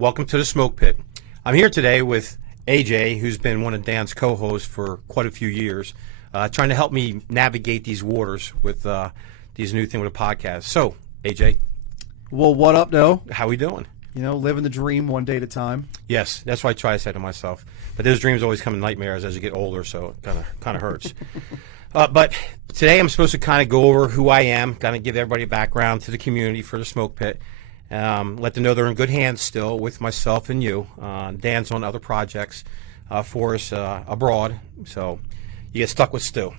Welcome to the Smoke Pit. I'm here today with AJ, who's been one of Dan's co-hosts for quite a few years, trying to help me navigate these waters with these new things with a podcast. So, AJ. Well, what up, though? How we doing? You know, living the dream one day at a time. Yes, that's what I try to say to myself. But those dreams always come in nightmares as you get older, so it kind of hurts. But today I'm supposed to kind of go over who I am, kind of give everybody a background to the community for the Smoke Pit. Let them know they're in good hands still with myself and you. Dan's on other projects for us abroad, so you get stuck with Stu.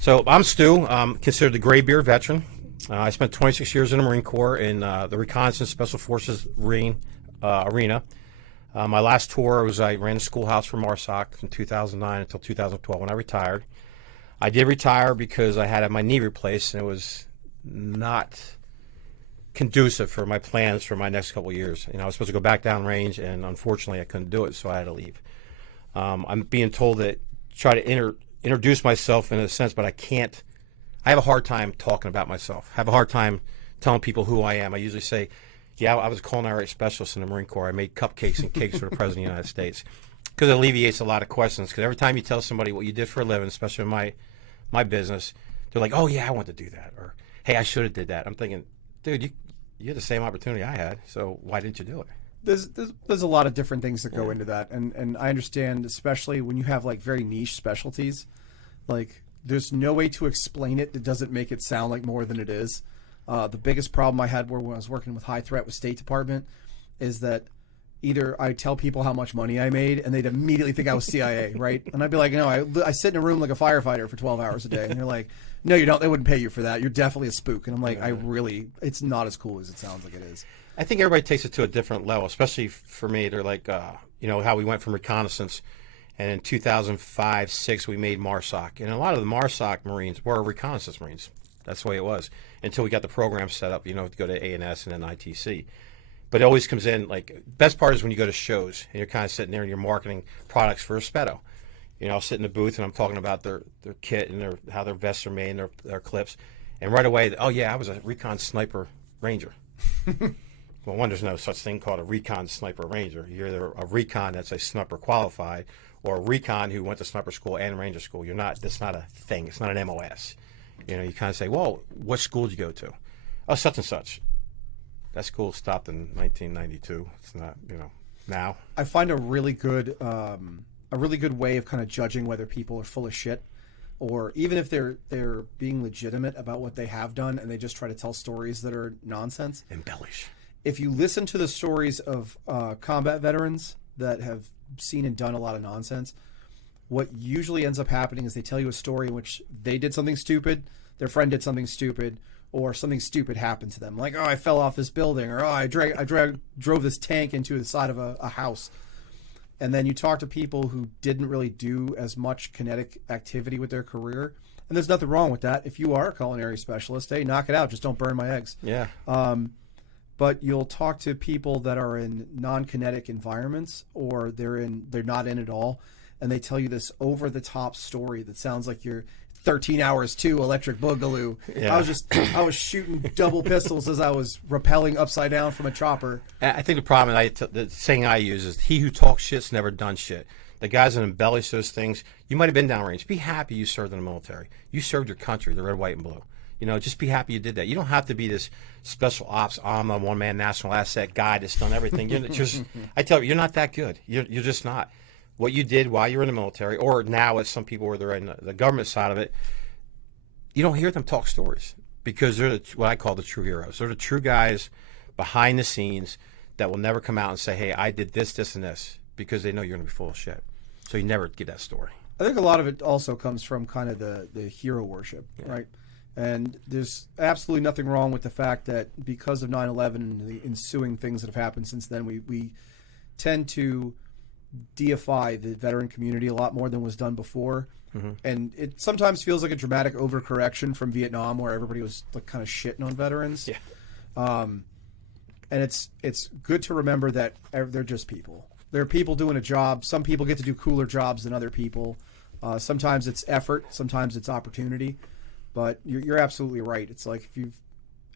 So I'm Stu. I'm considered the Graybeard veteran. I spent 26 years in the Marine Corps in the Reconnaissance Special Forces arena. My last tour was I ran the schoolhouse for MARSOC from 2009 until 2012 when I retired. I did retire because I had my knee replaced, and it was not conducive for my plans for my next couple of years. You know, I was supposed to go back down range, and unfortunately I couldn't do it, so I had to leave. I'm being told that try to introduce myself in a sense, but I can't. I have a hard time talking about myself. I have a hard time telling people who I am. I usually say, yeah, I was a culinary specialist in the Marine Corps. I made cupcakes and cakes for the President of the United States, because it alleviates a lot of questions. Because every time you tell somebody what you did for a living, especially in my business, they're like, oh, yeah, I want to do that. Or, hey, I should have did that. I'm thinking, dude, you had the same opportunity I had, so why didn't you do it? There's a lot of different things that go into that. And I understand, especially when you have, like, very niche specialties, like, there's no way to explain it that doesn't make it sound like more than it is. The biggest problem I had when I was working with High Threat with State Department is that either I tell people how much money I made and they'd immediately think I was CIA, right? And I'd be like, no, I sit in a room like a firefighter for 12 hours a day. And they're like, no, you don't. They wouldn't pay you for that. You're definitely a spook. And I'm like, it's not as cool as it sounds like it is. I think everybody takes it to a different level, especially for me. They're like, you know, how we went from reconnaissance. And in 2005, 6, we made MARSOC. And a lot of the MARSOC Marines were reconnaissance Marines. That's the way it was until we got the program set up, you know, to go to ANS and then ITC. But it always comes in, like, best part is when you go to shows and you're kind of sitting there and you're marketing products for a Spedo. You know, I'll sit in the booth and I'm talking about their kit and how their vests are made and their clips. And right away, oh, yeah, I was a recon sniper ranger. Well, one, there's no such thing called a recon sniper ranger. You're either a recon that's a sniper qualified or a recon who went to sniper school and ranger school. That's not a thing. It's not an MOS. You know, you kind of say, well, what school did you go to? Oh, such and such. That school stopped in 1992. It's not, you know, now. I find a really good way of kind of judging whether people are full of shit, or even if they're being legitimate about what they have done and they just try to tell stories that are nonsense. Embellish. If you listen to the stories of combat veterans that have seen and done a lot of nonsense, what usually ends up happening is they tell you a story in which they did something stupid, their friend did something stupid, or something stupid happened to them. Like, oh, I fell off this building, or oh, I drove this tank into the side of a house. And then you talk to people who didn't really do as much kinetic activity with their career. And there's nothing wrong with that. If you are a culinary specialist, hey, knock it out. Just don't burn my eggs. Yeah. But you'll talk to people that are in non-kinetic environments, or they're not in at all, and they tell you this over-the-top story that sounds like you're 13 hours to Electric Boogaloo. Yeah. I was shooting double pistols as I was rappelling upside down from a chopper. I think the problem, the saying I use is, he who talks shit's never done shit. The guys that embellish those things, you might have been downrange. Be happy you served in the military. You served your country, the red, white, and blue. You know, just be happy you did that. You don't have to be this special ops, I'm a one-man national asset guy that's done everything. I tell you, you're not that good. You're just not. What you did while you were in the military, or now as some people where they're in the government side of it, you don't hear them talk stories, because they're what I call the true heroes. They're the true guys behind the scenes that will never come out and say, hey, I did this, this, and this, because they know you're going to be full of shit. So you never get that story. I think a lot of it also comes from kind of the hero worship, right? And there's absolutely nothing wrong with the fact that because of 9/11 and the ensuing things that have happened since then, we tend to deify the veteran community a lot more than was done before. Mm-hmm. And it sometimes feels like a dramatic overcorrection from Vietnam, where everybody was like kind of shitting on veterans. Yeah. And it's good to remember that they're just people. They're people doing a job. Some people get to do cooler jobs than other people. Sometimes it's effort, sometimes it's opportunity. But you're absolutely right. It's like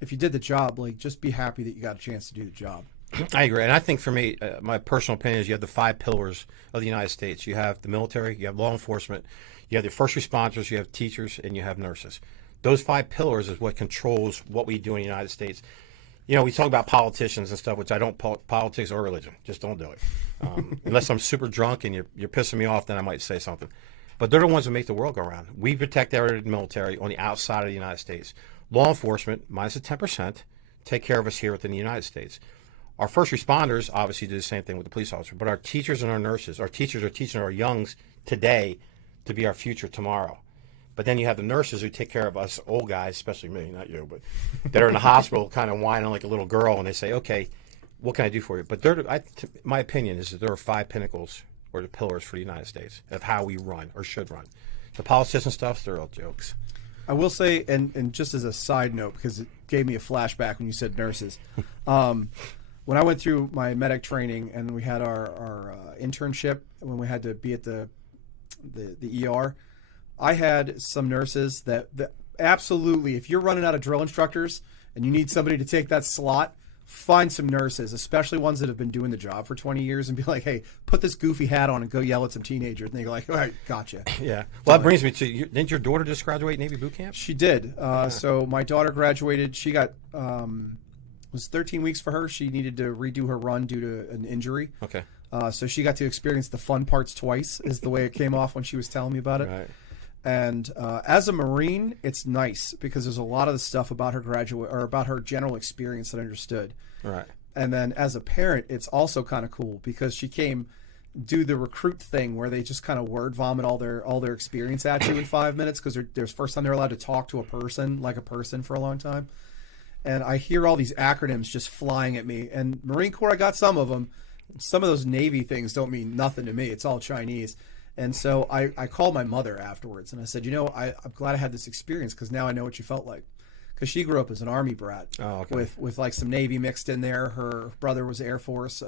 if you did the job, like, just be happy that you got a chance to do the job. I agree. And I think for me, my personal opinion is you have the 5 pillars of the United States. You have the military, you have law enforcement, you have the first responders, you have teachers, and you have nurses. Those 5 pillars is what controls what we do in the United States. We talk about politicians and stuff, which I don't, politics or religion. Just don't do it. Unless I'm super drunk and you're pissing me off, then I might say something. But they're the ones that make the world go round. We protect our military on the outside of the United States. Law enforcement, minus the 10%, take care of us here within the United States. Our first responders obviously do the same thing with the police officer, but our teachers and our nurses, our teachers are teaching our youngs today to be our future tomorrow. But then you have the nurses who take care of us old guys, especially me, not you, but that are in the hospital kind of whining like a little girl, and they say, okay, what can I do for you? But my opinion is that there are 5 pinnacles or the pillars for the United States of how we run or should run. The politician stuff, they're all jokes. I will say, and just as a side note, because it gave me a flashback when you said nurses. When I went through my medic training and we had our internship, when we had to be at the ER, I had some nurses that absolutely, if you're running out of drill instructors and you need somebody to take that slot, find some nurses, especially ones that have been doing the job for 20 years, and be like, hey, put this goofy hat on and go yell at some teenagers. And they're like, all right, gotcha. Yeah. Well, that brings me to, didn't your daughter just graduate Navy boot camp? She did. So my daughter graduated. She got, it was 13 weeks for her. She needed to redo her run due to an injury. Okay. So she got to experience the fun parts twice, is the way it came off when she was telling me about it. Right. And as a Marine, it's nice because there's a lot of the stuff about her about her general experience that I understood. Right. And then as a parent, it's also kind of cool because she came do the recruit thing where they just kind of word vomit all their experience at you in 5 minutes because there's first time they're allowed to talk to a person like a person for a long time. And I hear all these acronyms just flying at me. And Marine Corps, I got some of them. Some of those Navy things don't mean nothing to me. It's all Chinese. And so I called my mother afterwards and I said, I'm glad I had this experience because now I know what you felt like. Because she grew up as an Army brat with like some Navy mixed in there. Her brother was Air Force.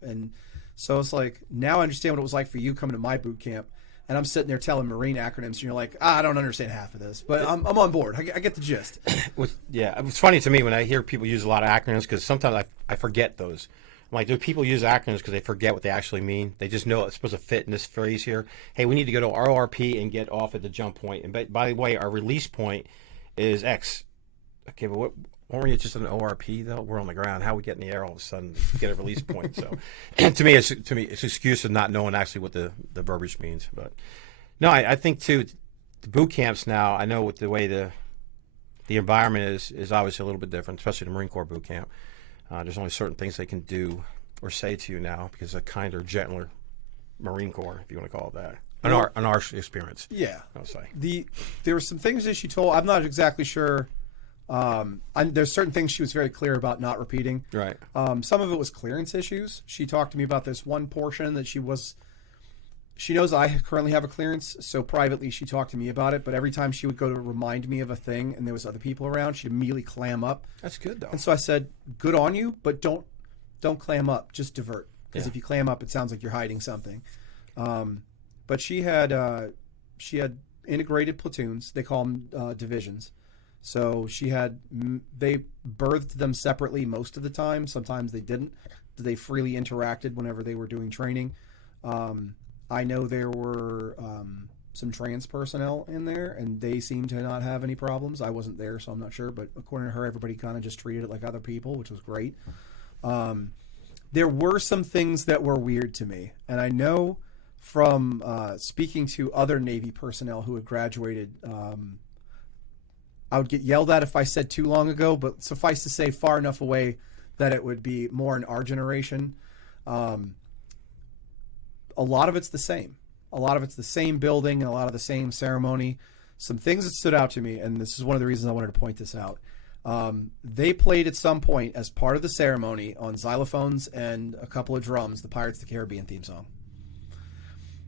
And so it's like, now I understand what it was like for you coming to my boot camp. And I'm sitting there telling Marine acronyms and you're like, I don't understand half of this. But I'm on board. I get the gist. Yeah, it's funny to me when I hear people use a lot of acronyms because sometimes I forget those. I'm like, do people use acronyms because they forget what they actually mean? They just know it's supposed to fit in this phrase here. Hey, we need to go to RORP and get off at the jump point. And by the way, our release point is X. Okay, but what weren't you just an ORP though? We're on the ground. How we get in the air all of a sudden to get a release point? So, to me, it's excuse of not knowing actually what the verbiage means. But no, I think too, the boot camps now. I know with the way the environment is obviously a little bit different, especially the Marine Corps boot camp. There's only certain things they can do or say to you now because a kinder, gentler Marine Corps, if you want to call it that. An our experience. Yeah. I'll say. There were some things that she told. I'm not exactly sure. There's certain things she was very clear about not repeating. Right. Some of it was clearance issues. She talked to me about this one portion that she knows I currently have a clearance, so privately she talked to me about it, but every time she would go to remind me of a thing and there was other people around, she'd immediately clam up. That's good though. And so I said, good on you, but don't clam up, just divert. Because if you clam up, it sounds like you're hiding something. But she had integrated platoons. They call them divisions. So they birthed them separately most of the time. Sometimes they didn't. They freely interacted whenever they were doing training. I know there were some trans personnel in there, and they seemed to not have any problems. I wasn't there, so I'm not sure. But according to her, everybody kind of just treated it like other people, which was great. There were some things that were weird to me. And I know from speaking to other Navy personnel who had graduated, I would get yelled at if I said too long ago, but suffice to say far enough away that it would be more in our generation. A lot of it's the same. A lot of it's the same building, a lot of the same ceremony. Some things that stood out to me, and this is one of the reasons I wanted to point this out. They played at some point as part of the ceremony on xylophones and a couple of drums, the Pirates of the Caribbean theme song.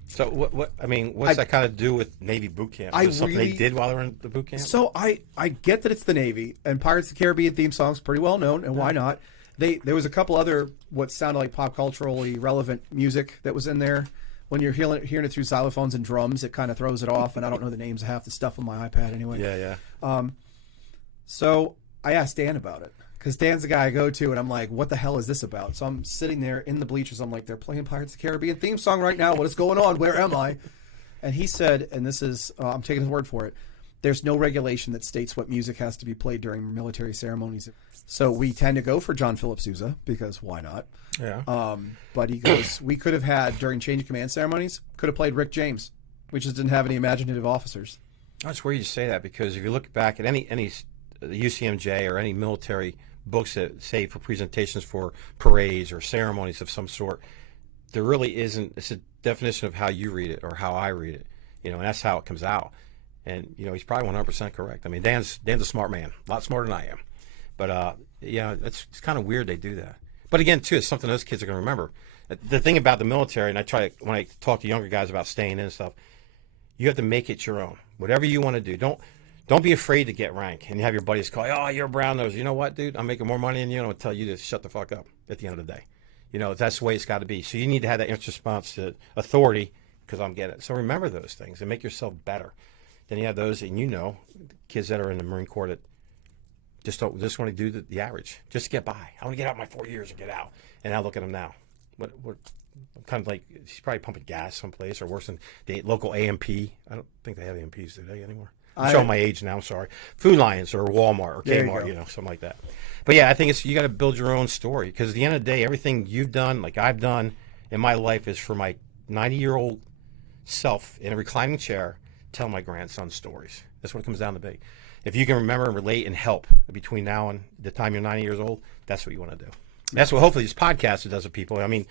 So what's that kind of do with Navy boot camp? Is it something they did while they were in the boot camp? So I get that it's the Navy, and Pirates of the Caribbean theme song's pretty well known, and why not? There was a couple other what sounded like pop culturally relevant music that was in there. When you're hearing it through xylophones and drums, it kind of throws it off, and I don't know the names of half the stuff on my iPad anyway. Yeah. So I asked Dan about it, because Dan's the guy I go to, and I'm like, what the hell is this about? So I'm sitting there in the bleachers. I'm like, they're playing Pirates of the Caribbean theme song right now. What is going on? Where am I? And he said, and this is, I'm taking his word for it, there's no regulation that states what music has to be played during military ceremonies. So we tend to go for John Philip Sousa, because why not? Yeah. But he goes, we could have had, during change of command ceremonies, could have played Rick James. We just didn't have any imaginative officers. That's weird you say that, because if you look back at any UCMJ or any military books that say for presentations for parades or ceremonies of some sort, there really isn't. It's a definition of how you read it or how I read it, and that's how it comes out. And he's probably 100% correct. I mean, Dan's a smart man, a lot smarter than I am. But it's kind of weird they do that. But again, too, it's something those kids are going to remember. The thing about the military, and when I talk to younger guys about staying in and stuff, you have to make it your own. Whatever you want to do, don't be afraid to get rank. And you have your buddies call, oh, you're a brown nose. You know what, dude? I'm making more money than you, and I'm going to tell you to shut the fuck up at the end of the day. That's the way it's got to be. So you need to have that instant response to authority, because I'm getting it. So remember those things and make yourself better. Then you have those, and kids that are in the Marine Corps that just want to do the average, just to get by. I want to get out my 4 years and get out. And now look at him now. What kind of like, he's probably pumping gas someplace, or worse than the local AMP. I don't think they have AMPs today anymore. I'm showing my age now. I'm sorry. Food Lions or Walmart or Kmart, something like that. But yeah, I think you got to build your own story, because at the end of the day, everything you've done, like I've done in my life, is for my 90-year-old self in a reclining chair telling my grandson stories. That's what it comes down to be. If you can remember and relate and help between now and the time you're 90 years old, that's what you want to do. That's what hopefully this podcast does with people. I mean,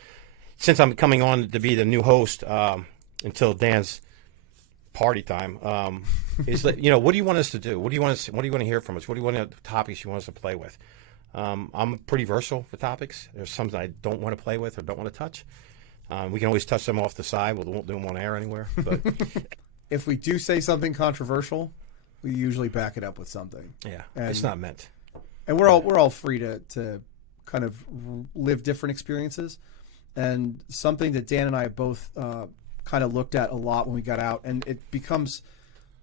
since I'm coming on to be the new host until Dan's party time, is what do you want us to do? What do you want to hear from us? What do you want topics you want us to play with? I'm pretty versatile for topics. There's some that I don't want to play with or don't want to touch. We can always touch them off the side. We won't do them on air anywhere. But if we do say something controversial, we usually back it up with something. Yeah, it's not meant. And we're all free to kind of live different experiences. And something that Dan and I both kind of looked at a lot when we got out, and it becomes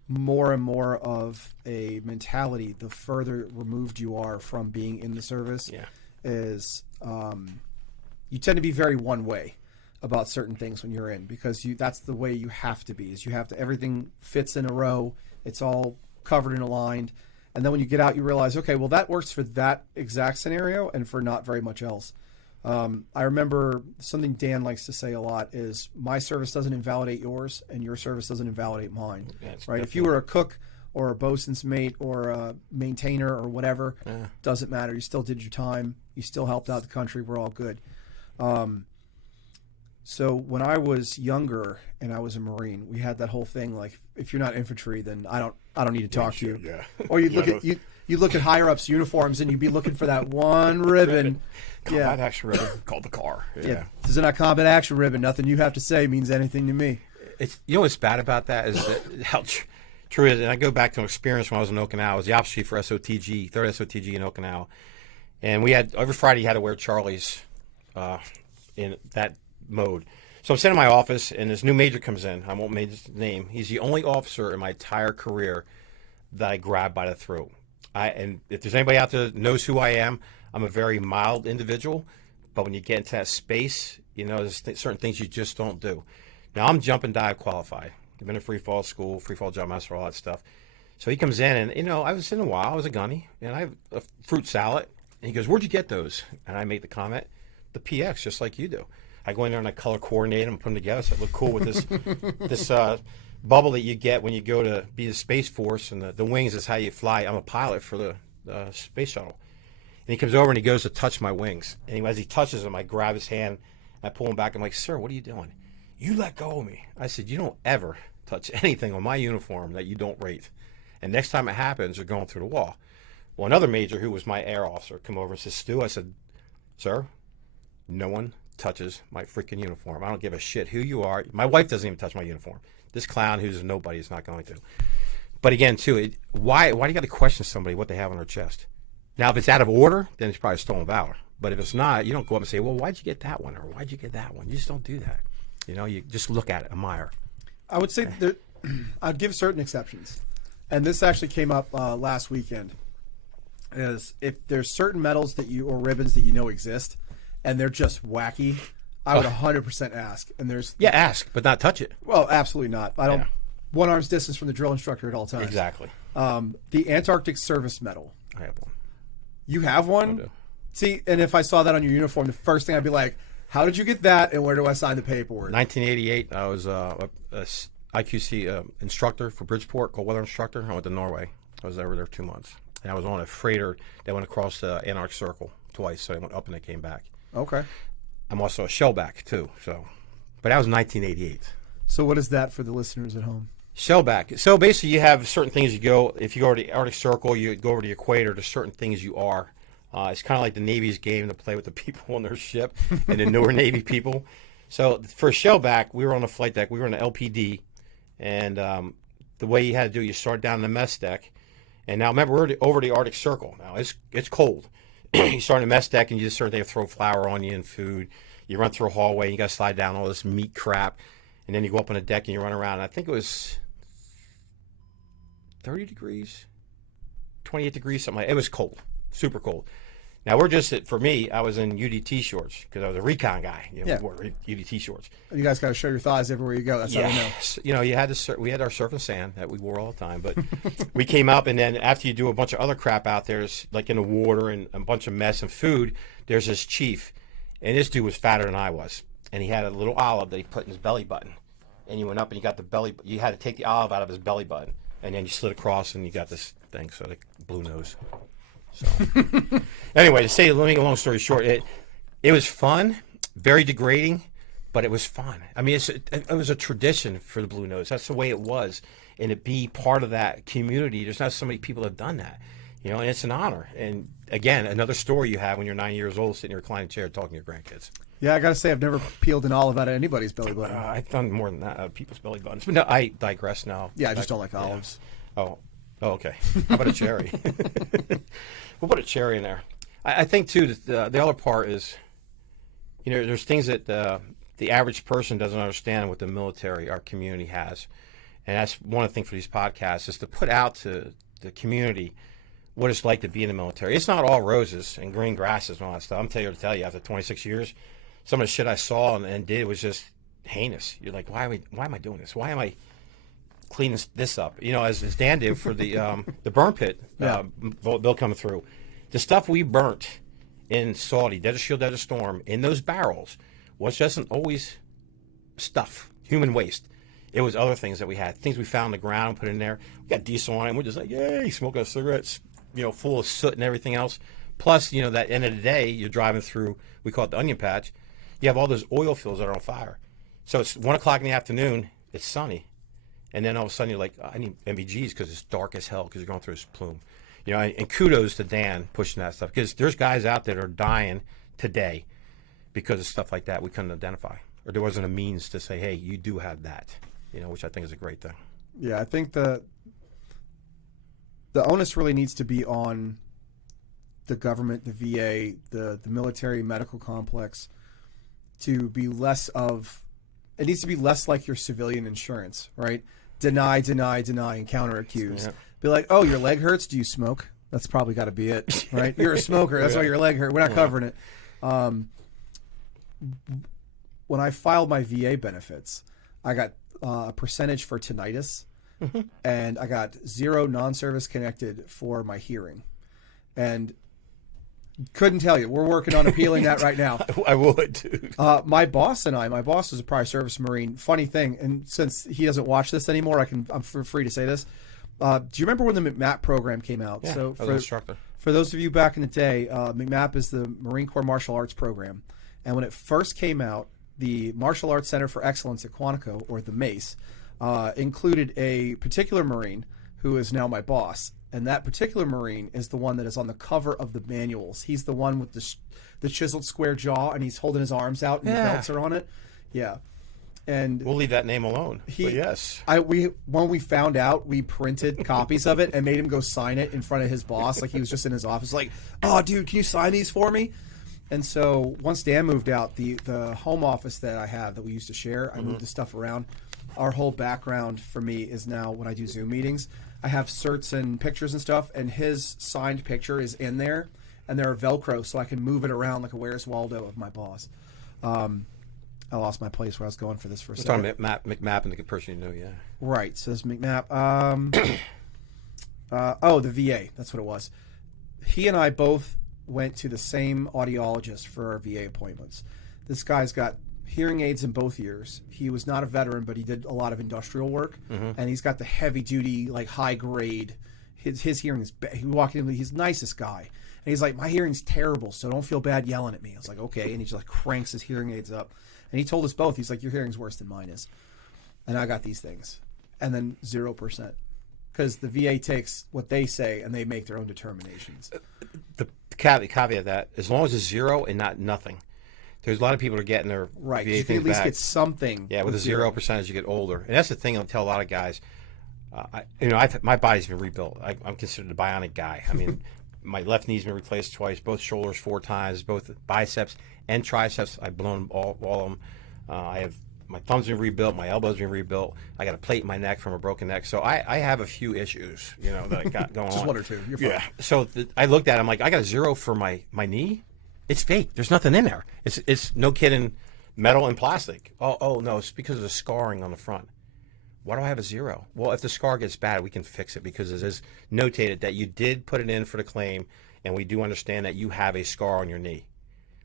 more and more of a mentality the further removed you are from being in the service, is you tend to be very one way about certain things when you're in, because that's the way you have to be. Is you have to, everything fits in a row, it's all covered and aligned, and then when you get out you realize, okay, well, that works for that exact scenario and for not very much else. I remember something Dan likes to say a lot is, my service doesn't invalidate yours and your service doesn't invalidate mine. Right? If you were a cook or a bosun's mate or a maintainer or whatever, doesn't matter. You still did your time. You still helped out the country. We're all good. So when I was younger and I was a Marine, we had that whole thing, like, if you're not infantry, then I don't need to talk to you. Yeah. Or you look at higher ups' uniforms and you'd be looking for that one ribbon. Combat action ribbon called the car. Yeah. This is not combat action ribbon. Nothing you have to say means anything to me. What's bad about that is that how true it is. And I go back to an experience when I was in Okinawa. I was the ops chief for SOTG, 3rd SOTG in Okinawa. And we had, every Friday you had to wear Charlies in that mode. So I'm sitting in my office, and this new major comes in. I won't mention his name. He's the only officer in my entire career that I grabbed by the throat. And if there's anybody out there that knows who I am, I'm a very mild individual. But when you get into that space, there's certain things you just don't do. Now, I'm jump and dive qualified. I've been to free fall school, free fall jump master, all that stuff. So he comes in, and, I was in a while. I was a gunny, and I have a fruit salad. And he goes, "Where'd you get those?" And I make the comment, "The PX, just like you do." I go in there and I color coordinate them and put them together so it look cool with this bubble that you get when you go to be the Space Force, and the wings is how you fly. I'm a pilot for the space shuttle. And he comes over and he goes to touch my wings. And as he touches them, I grab his hand, I pull him back. I'm like, "Sir, what are you doing?" "You let go of me." I said, "You don't ever touch anything on my uniform that you don't rate. And next time it happens, you're going through the wall." Well, another major who was my air officer come over and says, "Stu," I said, "Sir, no one touches my freaking uniform. I don't give a shit who you are. My wife doesn't even touch my uniform. This clown who's nobody is not going to." But again, too, why do you got to question somebody what they have on their chest? Now, if it's out of order, then it's probably stolen valor. But if it's not, you don't go up and say, "Well, why'd you get that one?" or "Why'd you get that one?" You just don't do that. You just look at it, admire. I would say that I'd give certain exceptions. And this actually came up last weekend. is if there's certain medals that you or ribbons that you know exist, and they're just wacky, I would 100% ask. And there's ask, but not touch it. well, absolutely not. I don't. One arm's distance from the drill instructor at all times. Exactly. The Antarctic Service Medal. I have one. You have one? I do. See, and if I saw that on your uniform, the first thing I'd be like, how did you get that, and where do I sign the paperwork? 1988, I was a IQC instructor for Bridgeport, cold weather instructor. I went to Norway. I was over there 2 months. And I was on a freighter that went across the Antarctic Circle twice. So I went up and I came back. Okay. I'm also a shellback, too. So, but that was 1988. So what is that for the listeners at home? Shellback. So basically, you have certain things you go. If you go to the Arctic Circle, you go over to the equator. There's certain things you are. It's kind of like the Navy's game to play with the people on their ship and the newer Navy people. So for shellback, we were on the flight deck. We were on the LPD, and the way you had to do, you start down the mess deck, and now remember we're over the Arctic Circle. Now it's cold. You start on the mess deck, and you just start to throw flour on you and food. You run through a hallway, and you got to slide down all this meat crap, and then you go up on the deck and you run around. And I think it was 30 degrees, 28 degrees, something like that. It was cold, super cold. Now we're just for me. I was in UDT shorts because I was a recon guy. Wore UDT shorts. You guys got to show your thighs everywhere you go. That's how I know. You know, you had to. We had our surf and sand that we wore all the time, but we came up, and then after you do a bunch of other crap out there, like in the water and a bunch of mess and food, there's this chief, and this dude was fatter than I was, and he had a little olive that he put in his belly button, and you went up and you got the belly. You had to take the olive out of his belly button, and then you slid across, and you got this thing, so the blue nose. So, anyway, to say, let me make a long story short, it was fun, very degrading, but it was fun. I mean, it was a tradition for the Blue Nose. That's the way it was, and to be part of that community. There's not so many people that have done that, you know, and it's an honor. And again, another story you have when you're 9 years old, sitting in your reclining chair talking to your grandkids. Yeah, I got to say, I've never peeled an olive out of anybody's belly button. I've done more than that, people's belly buttons. But no, I digress now. Yeah, I just don't like olives. Yeah. Oh, okay. How about a cherry? We'll put a cherry in there. I think, too, that the other part is, you know, there's things that the average person doesn't understand what the military, our community has. And that's one of the things for these podcasts is to put out to the community what it's like to be in the military. It's not all roses and green grasses and all that stuff. I'm telling you, after 26 years, some of the shit I saw and did was just heinous. You're like, why am I doing this? Why am I cleaning this up? You know, as Dan did for the burn pit bill coming through. The stuff we burnt in Saudi, Desert Shield, Desert Storm, in those barrels was just always stuff, human waste. It was other things that we had, things we found on the ground and put in there. We got diesel on it, and we're just like, yay, smoking cigarettes, you know, full of soot and everything else. Plus, you know, that end of the day, you're driving through, we call it the onion patch. You have all those oil fields that are on fire. So it's 1 o'clock in the afternoon, it's sunny. And then all of a sudden you're like, I need MVGs because it's dark as hell because you're going through this plume. You know, and kudos to Dan pushing that stuff because there's guys out there that are dying today because of stuff like that we couldn't identify. Or there wasn't a means to say, hey, you do have that, you know, which I think is a great thing. Yeah, I think the onus really needs to be on the government, the VA, the military medical complex to be less of, it needs to be less like your civilian insurance, right? Deny, and counter accuse. Yeah. Be like, oh, your leg hurts? Do you smoke? That's probably got to be it, right? You're a smoker. That's why your leg hurt. We're not covering it. When I filed my VA benefits, I got a percentage for tinnitus, and I got 0 non-service connected for my hearing. And couldn't tell you. We're working on appealing that right now. I would, dude. My boss is a prior service Marine. Funny thing, and since he doesn't watch this anymore, I'm free to say this. Do you remember when the McMap program came out? Yeah, so I was an instructor. For those of you back in the day, McMap is the Marine Corps Martial Arts program. And when it first came out, the Martial Arts Center for Excellence at Quantico, or the MACE, included a particular Marine who is now my boss. And that particular Marine is the one that is on the cover of the manuals. He's the one with the chiseled square jaw, and he's holding his arms out, and the belts are on it. Yeah. And we'll leave that name alone. But yes. When we found out, we printed copies of it and made him go sign it in front of his boss. Like he was just in his office, like, oh, dude, can you sign these for me? And so once Dan moved out, the home office that I have that we used to share, I moved the stuff around. Our whole background for me is now when I do Zoom meetings, I have certs and pictures and stuff, and his signed picture is in there, and they're Velcro, so I can move it around like a Where's Waldo of my boss. I lost my place where I was going for this for a second. Talking about McMap and the person you knew, yeah. Right, so this McMap. The VA, that's what it was. He and I both went to the same audiologist for our VA appointments. This guy's got hearing aids in both ears. He was not a veteran, but he did a lot of industrial work, and he's got the heavy duty, like high grade. His hearing is he walked in, he's the nicest guy, and he's like, my hearing's terrible, so don't feel bad yelling at me. I was like, okay, and he just like cranks his hearing aids up, and he told us both, he's like, your hearing's worse than mine is, and I got these things, and then 0%, because the VA takes what they say and they make their own determinations. The caveat that as long as it's 0 and not nothing. There's a lot of people that are getting their right. VA You can things at least back. get something. Yeah, with a 0% as you get older, and that's the thing. I'll tell a lot of guys. My body's been rebuilt. I'm considered a bionic guy. I mean, my left knee's been replaced twice, both shoulders 4 times, both biceps and triceps. I've blown all of them. I have my thumb's been rebuilt, my elbow's been rebuilt. I got a plate in my neck from a broken neck, so I have a few issues, that I got going on. Just 1 or 2. You're fine. Yeah. So I looked at it, I'm like, I got a 0 for my knee. It's fake. There's nothing in there. It's no kidding, metal and plastic. Oh no, it's because of the scarring on the front. Why do I have a 0? Well, if the scar gets bad, we can fix it because it is notated that you did put it in for the claim, and we do understand that you have a scar on your knee.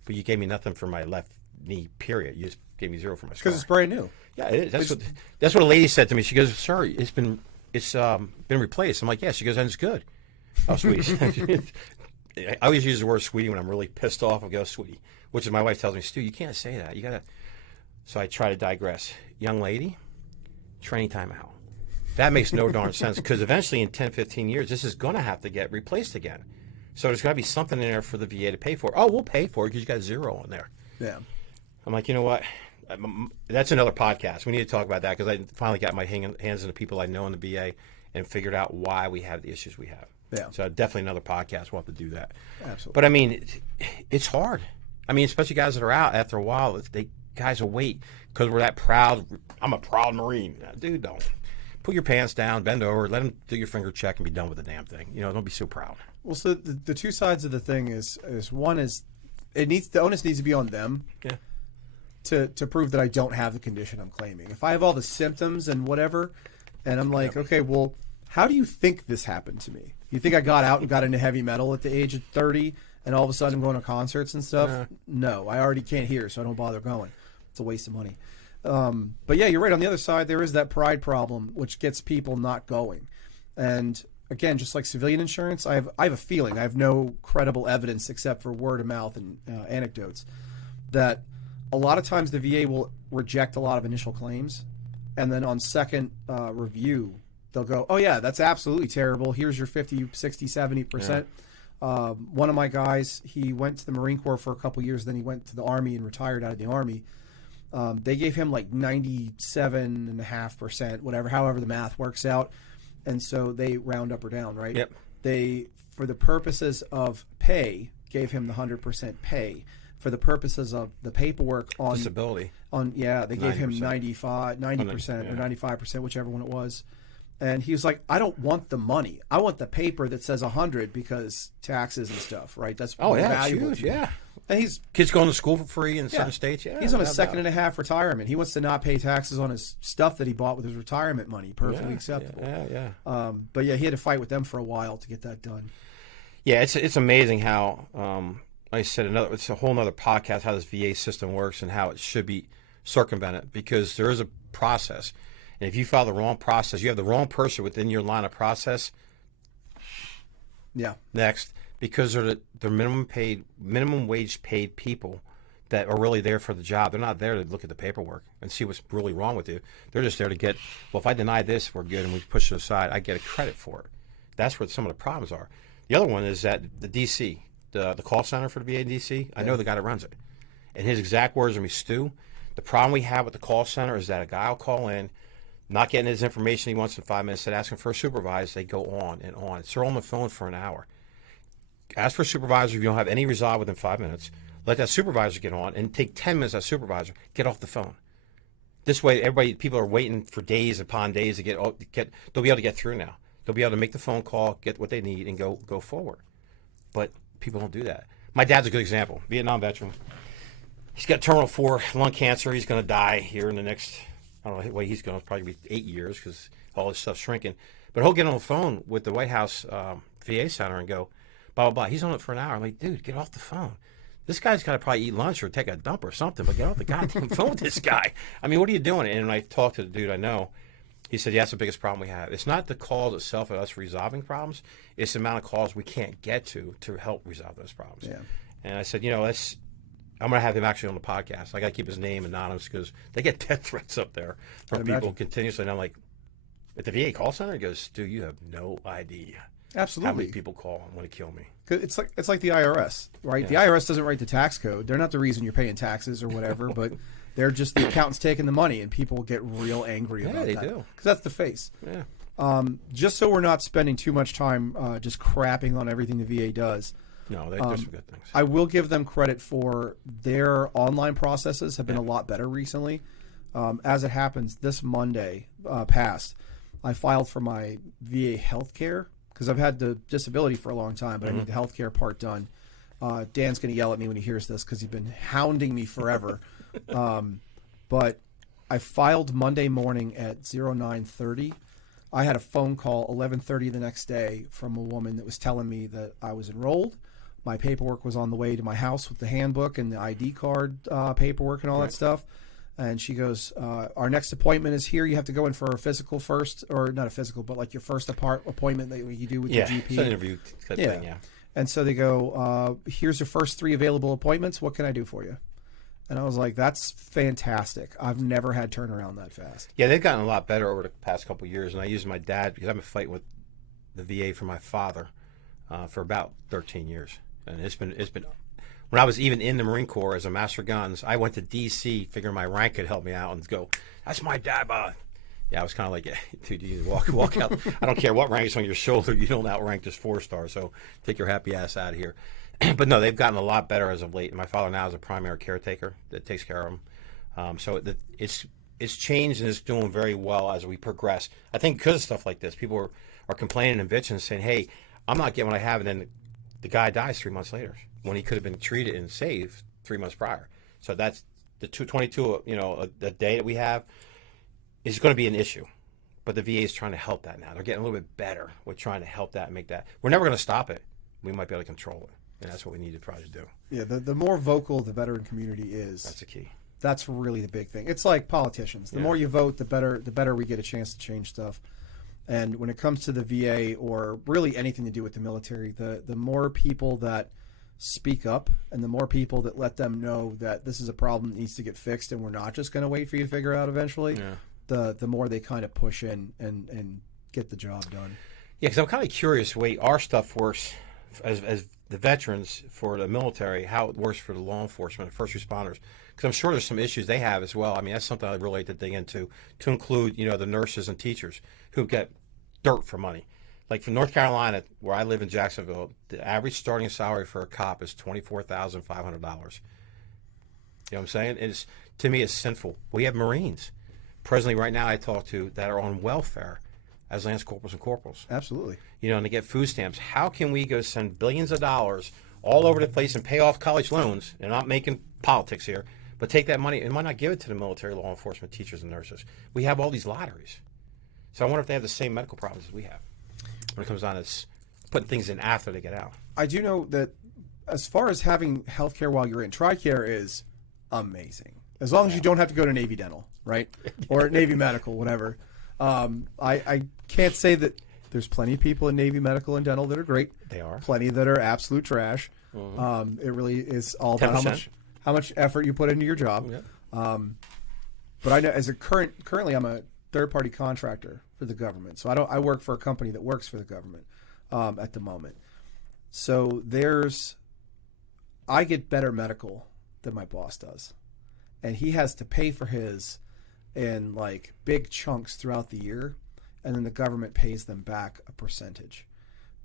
But you gave me nothing for my left knee, period. You just gave me 0 for my scar. Because it's brand new. Yeah, it is. That's what a lady said to me. She goes, "Sir, it's been replaced." I'm like, "Yeah." She goes, "And it's good." Oh, sweetie. I always use the word sweetie when I'm really pissed off. I go, sweetie, which is my wife tells me, Stu, you can't say that. You gotta. So I try to digress. Young lady, training time out. That makes no darn sense because eventually in 10, 15 years, this is going to have to get replaced again. So there's got to be something in there for the VA to pay for. Oh, we'll pay for it because you got 0 on there. Yeah. I'm like, you know what? That's another podcast. We need to talk about that because I finally got my hands on the people I know in the VA and figured out why we have the issues we have. Yeah. So definitely another podcast. We'll have to do that. Absolutely. But I mean, it's hard. I mean, especially guys that are out after a while. Guys will wait because we're that proud. I'm a proud Marine. Dude, don't. Put your pants down, bend over, let them do your finger check and be done with the damn thing. Don't be so proud. Well, so the two sides of the thing is one is the onus needs to be on them. Yeah. To prove that I don't have the condition I'm claiming. If I have all the symptoms and whatever, and I'm like, okay, well, how do you think this happened to me? You think I got out and got into heavy metal at the age of 30 and all of a sudden I'm going to concerts and stuff? No, I already can't hear, so I don't bother going. It's a waste of money. But yeah, you're right. On the other side, there is that pride problem, which gets people not going. And again, just like civilian insurance, I have a feeling, I have no credible evidence except for word of mouth and anecdotes, that a lot of times the VA will reject a lot of initial claims, and then on second review, they'll go, oh yeah, that's absolutely terrible. Here's your 50, 60, 70%. Yeah. One of my guys, he went to the Marine Corps for a couple years, then he went to the Army and retired out of the Army. They gave him like 97.5%, whatever, however the math works out. And so they round up or down, right? Yep. They, for the purposes of pay, gave him the 100% pay. For the purposes of the paperwork on disability, they gave him 90% or 95%, whichever one it was. And he was like, I don't want the money. I want the paper that says 100 because taxes and stuff, right? That's valuable. Huge, yeah. And kids going to school for free in certain states. Yeah, he's on a second and a half retirement. He wants to not pay taxes on his stuff that he bought with his retirement money. Perfectly acceptable. Yeah. But yeah, he had to fight with them for a while to get that done. Yeah, it's amazing how, like I said, it's a whole other podcast how this VA system works and how it should be circumvented because there is a process. And if you follow the wrong process, you have the wrong person within your line of process. Yeah. Next, because they're minimum wage paid people that are really there for the job. They're not there to look at the paperwork and see what's really wrong with you. They're just there to get, well, if I deny this, we're good, and we push it aside, I get a credit for it. That's what some of the problems are. The other one is that the DC, the call center for the VA DC, I know the guy that runs it. And his exact words are, Stu, the problem we have with the call center is that a guy will call in, not getting his information he wants in 5 minutes, and asking for a supervisor, they go on and on. So they're on the phone for an hour. Ask for a supervisor if you don't have any resolve within 5 minutes. Let that supervisor get on and take 10 minutes, that supervisor, get off the phone. This way, people are waiting for days upon days to they'll be able to get through now. They'll be able to make the phone call, get what they need, and go forward. But people don't do that. My dad's a good example. Vietnam veteran. He's got terminal 4 lung cancer. He's going to die here in the next, I don't know what he's going to probably be 8 years because all his stuff's shrinking. But he'll get on the phone with the White House VA center and go, blah, blah, blah. He's on it for an hour. I'm like, dude, get off the phone. This guy's got to probably eat lunch or take a dump or something, but get off the goddamn phone with this guy. I mean, what are you doing? And when I talked to the dude I know, he said, yeah, that's the biggest problem we have. It's not the calls itself of us resolving problems. It's the amount of calls we can't get to help resolve those problems. Yeah. And I said, I'm going to have him actually on the podcast. I got to keep his name anonymous because they get death threats up there from people continuously. And I'm like, at the VA call center, he goes, Stu, you have no idea. Absolutely. How many people call and want to kill me? It's like the IRS, right? Yeah. The IRS doesn't write the tax code. They're not the reason you're paying taxes or whatever, but they're just the accountants taking the money, and people get real angry about that. Yeah, they do. Because that's the face. Yeah. Just so we're not spending too much time just crapping on everything the VA does. No, there's some good things. I will give them credit for their online processes have been a lot better recently. As it happens, this Monday past, I filed for my VA health care because I've had the disability for a long time, but I need the health care part done. Dan's going to yell at me when he hears this because he's been hounding me forever. But I filed Monday morning at 09:30. I had a phone call 11:30 the next day from a woman that was telling me that I was enrolled. My paperwork was on the way to my house with the handbook and the ID card paperwork and all that stuff. And she goes, our next appointment is here. You have to go in for a physical first, or not a physical, but like your first appointment that you do with your GP. It's an interview type thing, yeah. And so they go, here's your first 3 available appointments. What can I do for you? And I was like, that's fantastic. I've never had turnaround that fast. Yeah, they've gotten a lot better over the past couple of years. And I use my dad because I've been fighting with the VA for my father for about 13 years. And it's been when I was even in the Marine Corps as a master guns, I went to D.C. figuring my rank could help me out and go, that's my dad, bud. Yeah, I was kind of like, yeah, dude, you walk out. I don't care what rank is on your shoulder. You don't outrank this 4-star, so take your happy ass out of here. But no, they've gotten a lot better as of late. And my father now is a primary caretaker that takes care of him. So it's changed and it's doing very well as we progress. I think because of stuff like this, people are complaining and bitching and saying, hey, I'm not getting what I have. And then the guy dies 3 months later when he could have been treated and saved 3 months prior. So that's the 222, the day that we have is going to be an issue. But the VA is trying to help that now. They're getting a little bit better with trying to help that and make that. We're never going to stop it. We might be able to control it. And that's what we need to probably do. Yeah, the more vocal the veteran community is. That's the key. That's really the big thing. It's like politicians. The more you vote, the better we get a chance to change stuff. And when it comes to the VA or really anything to do with the military, the more people that speak up and the more people that let them know that this is a problem that needs to get fixed and we're not just going to wait for you to figure it out eventually, the more they kind of push in and get the job done. Yeah, because I'm kind of curious the way our stuff works as the veterans for the military, how it works for the law enforcement and first responders. Because I'm sure there's some issues they have as well. I mean, that's something I'd really like to dig into, to include, the nurses and teachers who get dirt for money. Like from North Carolina, where I live in Jacksonville, the average starting salary for a cop is $24,500. You know what I'm saying? To me, it's sinful. We have Marines. Presently, right now, I talk to that are on welfare as lance corporals and corporals. Absolutely. And they get food stamps. How can we go send billions of dollars all over the place and pay off college loans? And not making politics here, but take that money and why not give it to the military, law enforcement, teachers, and nurses? We have all these lotteries. So I wonder if they have the same medical problems as we have when it comes down to putting things in after they get out. I do know that as far as having health care while you're in, TRICARE is amazing. As long as you don't have to go to Navy Dental, right? Or Navy Medical, whatever. I can't say that there's plenty of people in Navy Medical and Dental that are great. They are. Plenty that are absolute trash. It really is all about how much effort you put into your job. Yep. But I know currently I'm a third-party contractor for the government. So I work for a company that works for the government at the moment. So I get better medical than my boss does. And he has to pay for his in like big chunks throughout the year. And then the government pays them back a percentage.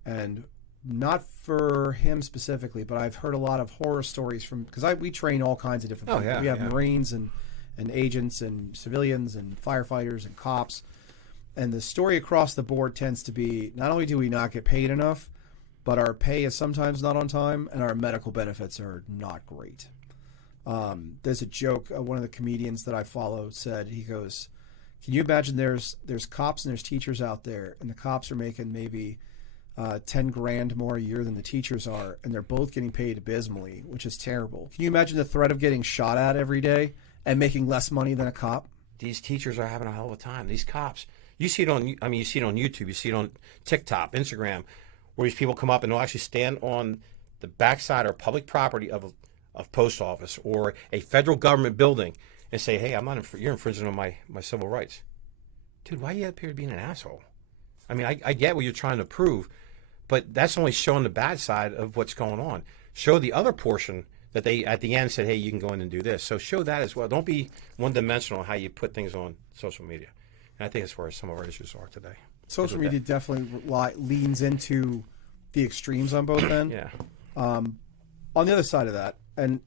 And not for him specifically, but I've heard a lot of horror stories because we train all kinds of different people. We have Marines and agents and civilians and firefighters and cops. And the story across the board tends to be, not only do we not get paid enough, but our pay is sometimes not on time, and our medical benefits are not great. There's a joke. One of the comedians that I follow said, he goes, "Can you imagine there's cops and there's teachers out there, and the cops are making maybe 10 grand more a year than the teachers are, and they're both getting paid abysmally, which is terrible. Can you imagine the threat of getting shot at every day and making less money than a cop?" These teachers are having a hell of a time. These cops, you see it on YouTube, you see it on TikTok, Instagram, where these people come up and they'll actually stand on the backside or public property of post office or a federal government building and say, "Hey, you're infringing on my civil rights." Dude, why do you appear to be an asshole? I mean, I get what you're trying to prove, but that's only showing the bad side of what's going on. Show the other portion that they, at the end, said, "Hey, you can go in and do this." So show that as well. Don't be one-dimensional on how you put things on social media. And I think that's where some of our issues are today. Social media definitely leans into the extremes on both ends. Yeah. On the other side of that, and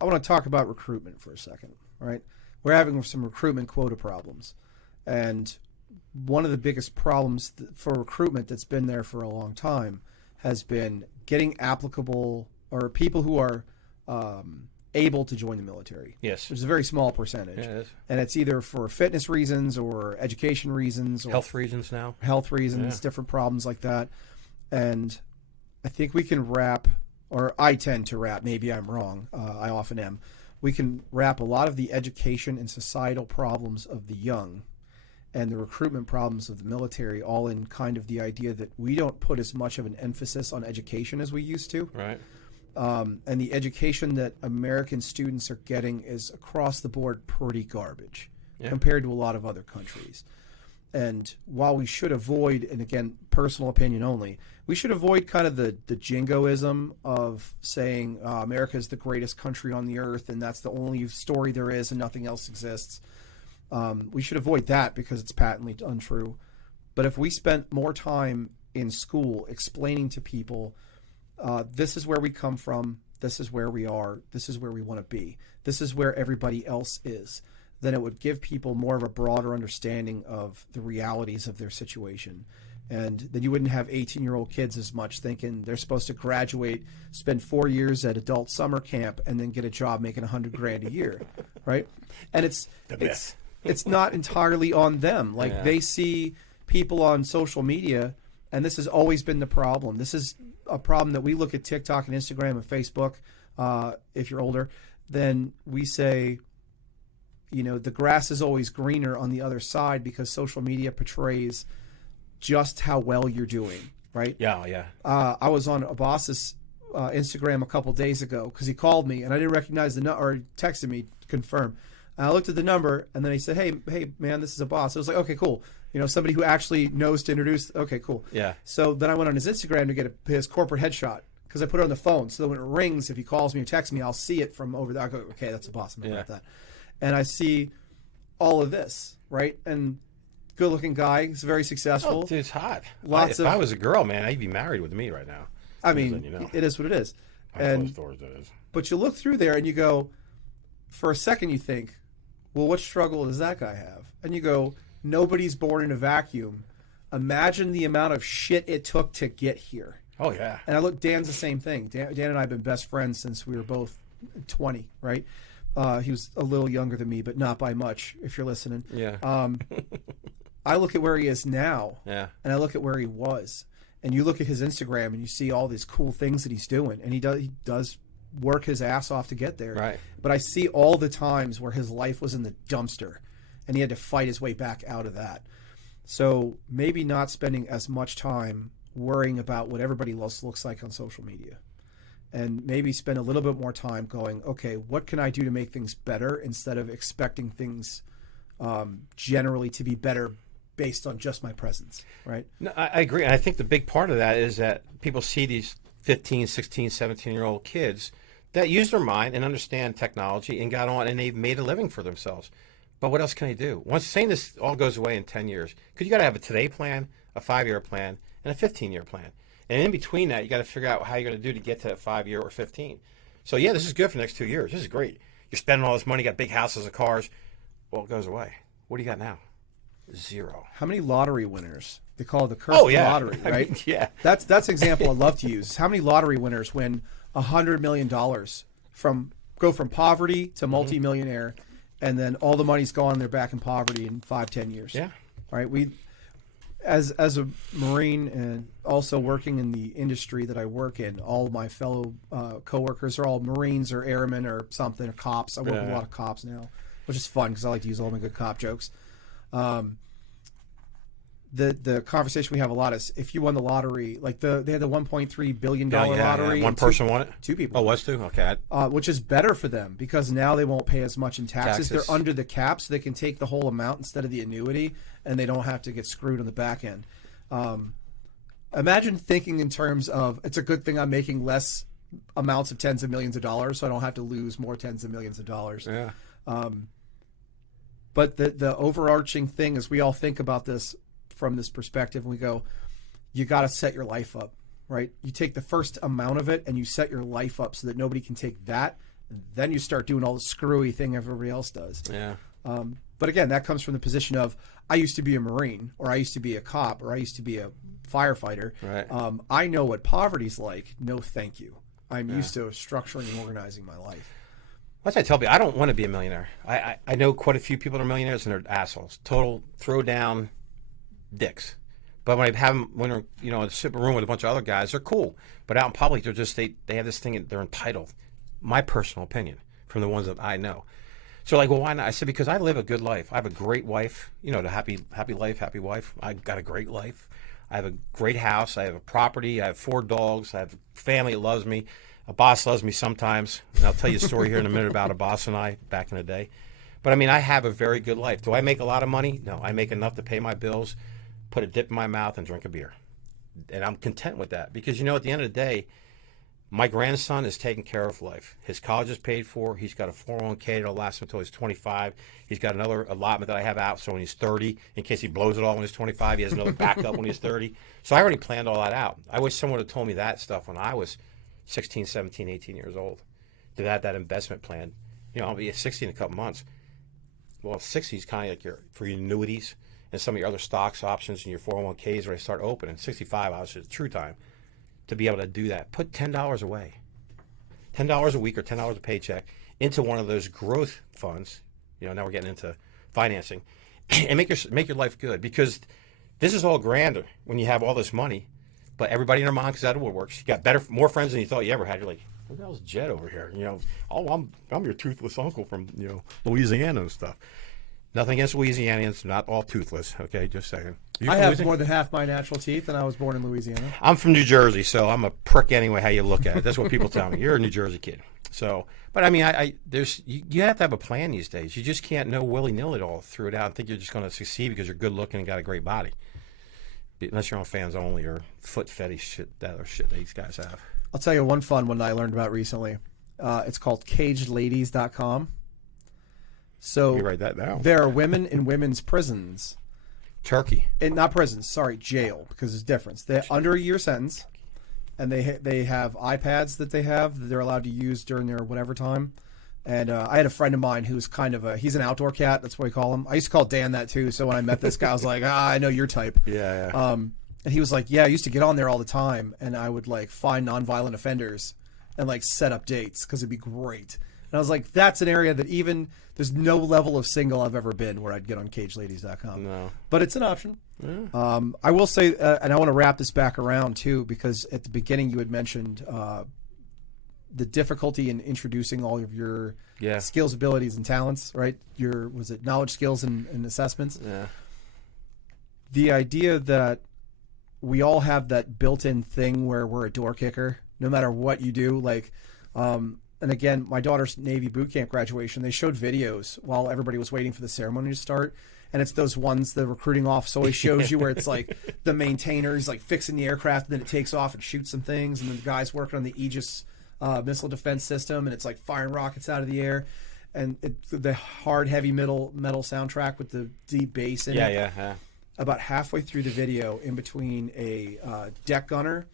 I want to talk about recruitment for a second, right? We're having some recruitment quota problems. And one of the biggest problems for recruitment that's been there for a long time has been getting applicable or people who are able to join the military. Yes. Which is a very small percentage. Yeah, it is. And it's either for fitness reasons or education reasons or Health reasons now. Health reasons, Yeah. different problems like that. And I think we can wrap, or I tend to wrap, maybe I'm wrong, I often am, we can wrap a lot of the education and societal problems of the young and the recruitment problems of the military all in kind of the idea that we don't put as much of an emphasis on education as we used to. Right. And the education that American students are getting is across the board pretty garbage compared to a lot of other countries. And while we should avoid, and again, personal opinion only, we should avoid kind of the jingoism of saying America is the greatest country on the earth and that's the only story there is and nothing else exists. We should avoid that because it's patently untrue. But if we spent more time in school explaining to people, this is where we come from, this is where we are, this is where we want to be, this is where everybody else is, then it would give people more of a broader understanding of the realities of their situation. And then you wouldn't have 18-year-old kids as much thinking they're supposed to graduate, spend 4 years at adult summer camp, and then get a job making $100 grand a year, right? And it's not entirely on them. Like they see people on social media, and this has always been the problem. This is a problem that we look at TikTok and Instagram and Facebook. If you're older, then we say, you know, the grass is always greener on the other side because social media portrays just how well you're doing, right? Yeah, yeah. I was on a boss's Instagram a couple days ago because he called me and I didn't recognize the number, or texted me to confirm. And I looked at the number and then he said, hey, man, this is a boss. I was like, okay, cool. You know, somebody who actually knows to introduce. Okay, cool. Yeah. So then I went on his Instagram to get his corporate headshot because I put it on the phone. So that when it rings, if he calls me or texts me, I'll see it from over there. I go, okay, that's a boss. I'm about that. And I see all of this, right? And good-looking guy. He's very successful. Oh, dude's hot. If I was a girl, man, I'd be married with me right now. I mean, it is what it is. And doors, that is. But you look through there and you go, for a second you think, well, what struggle does that guy have? And you go, nobody's born in a vacuum. Imagine the amount of shit it took to get here. Oh, yeah. And I look, Dan's the same thing. Dan and I have been best friends since we were both 20, right? He was a little younger than me, but not by much, if you're listening. Yeah. I look at where he is now, Yeah. and I look at where he was. And you look at his Instagram, and you see all these cool things that he's doing. And he does work his ass off to get there. Right. But I see all the times where his life was in the dumpster, and he had to fight his way back out of that. So maybe not spending as much time worrying about what everybody else looks like on social media. And maybe spend a little bit more time going, okay, what can I do to make things better instead of expecting things generally to be better based on just my presence, right? No, I agree. And I think the big part of that is that people see these 15, 16, 17-year-old kids that use their mind and understand technology and got on and they've made a living for themselves. But what else can they do? Once saying this all goes away in 10 years, because you got to have a today plan, a 5-year plan, and a 15-year plan. And in between that, you got to figure out how you're going to do to get to that 5-year or 15. So, yeah, this is good for the next 2 years. This is great. You're spending all this money, got big houses and cars. Well, it goes away. What do you got now? Zero. How many lottery winners? They call it the curse Oh, of yeah. lottery, I right? mean, yeah. That's an example I love to use. How many lottery winners win $100 million go from poverty to multimillionaire, and then all the money's gone and they're back in poverty in 5-10 years. Yeah. Right. We, as a Marine and also working in the industry that I work in, all of my fellow coworkers are all Marines or airmen or something, or cops. I work with a lot of cops now, which is fun because I like to use all my good cop jokes. The conversation we have a lot is if you won the lottery, like they had the $1.3 billion lottery. Yeah. One person won it? Two people. Oh, was two? Okay. Which is better for them because now they won't pay as much in taxes. They're under the cap, so they can take the whole amount instead of the annuity, and they don't have to get screwed on the back end. Imagine thinking in terms of, it's a good thing I'm making less amounts of tens of millions of dollars, so I don't have to lose more tens of millions of dollars. Yeah. But the overarching thing is we all think about this from this perspective, and we go, you got to set your life up, right? You take the first amount of it and you set your life up so that nobody can take that. And then you start doing all the screwy thing everybody else does. Yeah. But again, that comes from the position of, I used to be a Marine, or I used to be a cop, or I used to be a firefighter. Right. I know what poverty's like. No, thank you. I'm used to structuring and organizing my life. Once I tell people, I don't want to be a millionaire. I know quite a few people that are millionaires and they're assholes. Total throw down dicks. But when I have them, when they're, in a super room with a bunch of other guys, they're cool. But out in public, they're just, they have this thing, they're entitled. My personal opinion from the ones that I know. So like, well, why not? I said, because I live a good life. I have a great wife, the happy life, happy wife. I got a great life. I have a great house. I have a property. I have 4 dogs. I have a family that loves me. A boss loves me sometimes. And I'll tell you a story here in a minute about a boss and I back in the day. But I mean, I have a very good life. Do I make a lot of money? No, I make enough to pay my bills, put a dip in my mouth, and drink a beer. And I'm content with that because, at the end of the day, my grandson is taking care of life. His college is paid for. He's got a 401k that'll last him until he's 25. He's got another allotment that I have out so when he's 30, in case he blows it all when he's 25, he has another backup when he's 30. So I already planned all that out. I wish someone had told me that stuff when I was 16, 17, 18 years old. To have that investment plan. I'll be 60 in a couple months. Well, 60 is kind of like for your annuities and some of your other stocks, options, and your 401ks where they start opening. 65, obviously, is the true time to be able to do that. Put $10 away, $10 a week or $10 a paycheck into one of those growth funds. Now we're getting into financing, and make your life good because this is all grander when you have all this money, but everybody and their mom comes out of woodworks. You got more friends than you thought you ever had. You're like, who the hell's Jed over here? I'm your toothless uncle from Louisiana and stuff. Nothing against Louisianians, not all toothless. Okay, just saying. I have more than half my natural teeth, and I was born in Louisiana. I'm from New Jersey, so I'm a prick anyway. How you look at it, that's what people tell me. You're a New Jersey kid. So, but I mean, you have to have a plan these days. You just can't know willy nilly it all, throw it out, and think you're just going to succeed because you're good looking and got a great body. Unless you're on Fans Only or foot fetish shit, that other shit these guys have. I'll tell you one fun one that I learned about recently. It's called cagedladies.com. So you write that down. There are women in women's prisons. Turkey. And not prisons, sorry, jail, because there's a difference. They're under a year sentence, and they have iPads that they're allowed to use during their whatever time. And I had a friend of mine who's kind of he's an outdoor cat. That's what we call him. I used to call Dan that too. So when I met this guy, I was like, I know your type. Yeah. And he was like, yeah, I used to get on there all the time, and I would like find nonviolent offenders and like set up dates because it'd be great. And I was like, that's an area that even there's no level of single I've ever been where I'd get on cagedladies.com. No. But it's an option. Yeah. I will say, and I want to wrap this back around too, because at the beginning you had mentioned the difficulty in introducing all of your skills, abilities, and talents, right? Was it knowledge, skills, and assessments? Yeah. The idea that we all have that built-in thing where we're a door kicker, no matter what you do. Like, and again, my daughter's Navy boot camp graduation, they showed videos while everybody was waiting for the ceremony to start. And it's those ones the recruiting office always shows you where it's like the maintainers like fixing the aircraft, and then it takes off and shoots some things, and then the guy's working on the Aegis missile defense system, and it's like firing rockets out of the air, and the hard, heavy metal soundtrack with the deep bass in it. Yeah. About halfway through the video, in between a deck gunner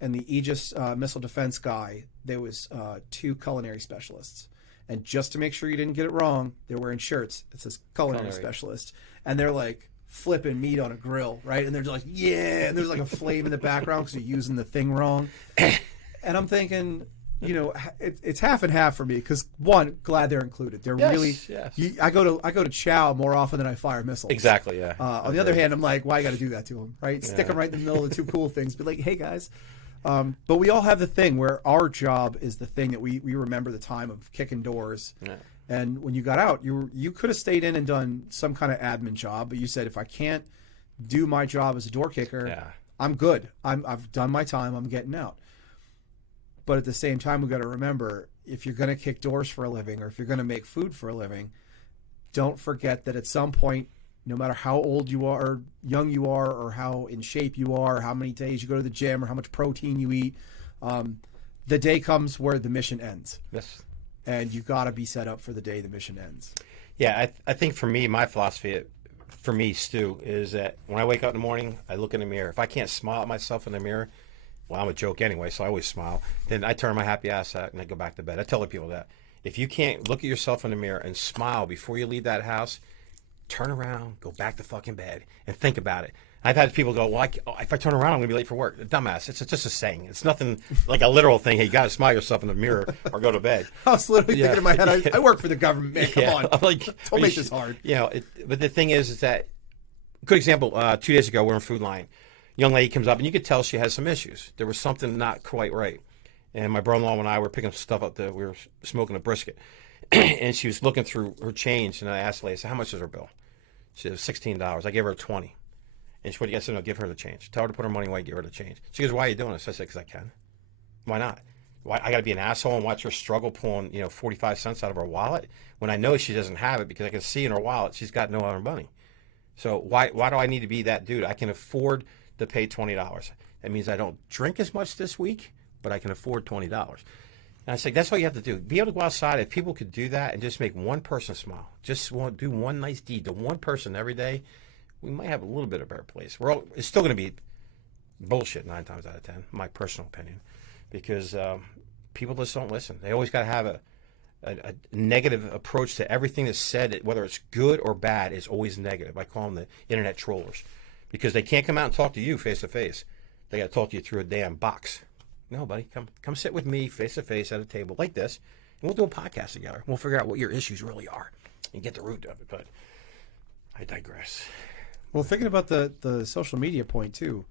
and the Aegis missile defense guy, there was 2 culinary specialists. And just to make sure you didn't get it wrong, they're wearing shirts. It says culinary specialist. And they're like flipping meat on a grill, right? And they're just like, yeah, and there's like a flame in the background because you're using the thing wrong. And I'm thinking, you know, it's half and half for me because one, glad they're included. They're really. Yes. I go to chow more often than I fire missiles. Exactly. Yeah. On the other hand, I'm like, why you got to do that to them, right? Stick them right in the middle of the two cool things. Be like, hey guys. But we all have the thing where our job is the thing that we remember the time of kicking doors. Yeah. And when you got out, you could have stayed in and done some kind of admin job, but you said, if I can't do my job as a door kicker, I'm good. I've done my time. I'm getting out. But at the same time, we've got to remember, if you're going to kick doors for a living or if you're going to make food for a living, don't forget that at some point, no matter how old you are, or young you are, or how in shape you are, or how many days you go to the gym, or how much protein you eat, the day comes where the mission ends. Yes. And you got to be set up for the day the mission ends. Yeah, I think for me, my philosophy, for me, Stu, is that when I wake up in the morning, I look in the mirror. If I can't smile at myself in the mirror, well, I'm a joke anyway, so I always smile. Then I turn my happy ass out and I go back to bed. I tell the people that. If you can't look at yourself in the mirror and smile before you leave that house, turn around, go back to fucking bed, and think about it. I've had people go, well, if I turn around, I'm going to be late for work. Dumbass. It's just a saying. It's nothing like a literal thing. Hey, you got to smile yourself in the mirror or go to bed. I was literally thinking in my head, I work for the government, man. Come on. I'm like, don't make this hard. You know, but the thing is that, good example, 2 days ago, we're in Food Line. Young lady comes up, and you could tell she has some issues. There was something not quite right. And my brother-in-law and I were picking stuff up. We were smoking a brisket. And she was looking through her change, and I asked the lady, I said, how much is her bill? She said, $16. I gave her $20. And she went, yes, no, give her the change. Tell her to put her money away, give her the change. She goes, why are you doing this? I said, because I can. Why not? Why I got to be an asshole and watch her struggle pulling 45 cents out of her wallet when I know she doesn't have it, because I can see in her wallet she's got no other money. So why do I need to be that dude? I can afford to pay $20. That means I don't drink as much this week, but I can afford $20. And I say, that's what you have to do. Be able to go outside. If people could do that and just make one person smile, just want to do one nice deed to one person every day, we might have a little bit of a better place. It's still going to be bullshit 9 times out of 10, my personal opinion, because people just don't listen. They always got to have a negative approach to everything that's said, whether it's good or bad, is always negative. I call them the internet trollers, because they can't come out and talk to you face to face. They got to talk to you through a damn box. No, buddy, come sit with me face to face at a table like this, and we'll do a podcast together. We'll figure out what your issues really are and get the root of it. But I digress. Well, thinking about the social media point too,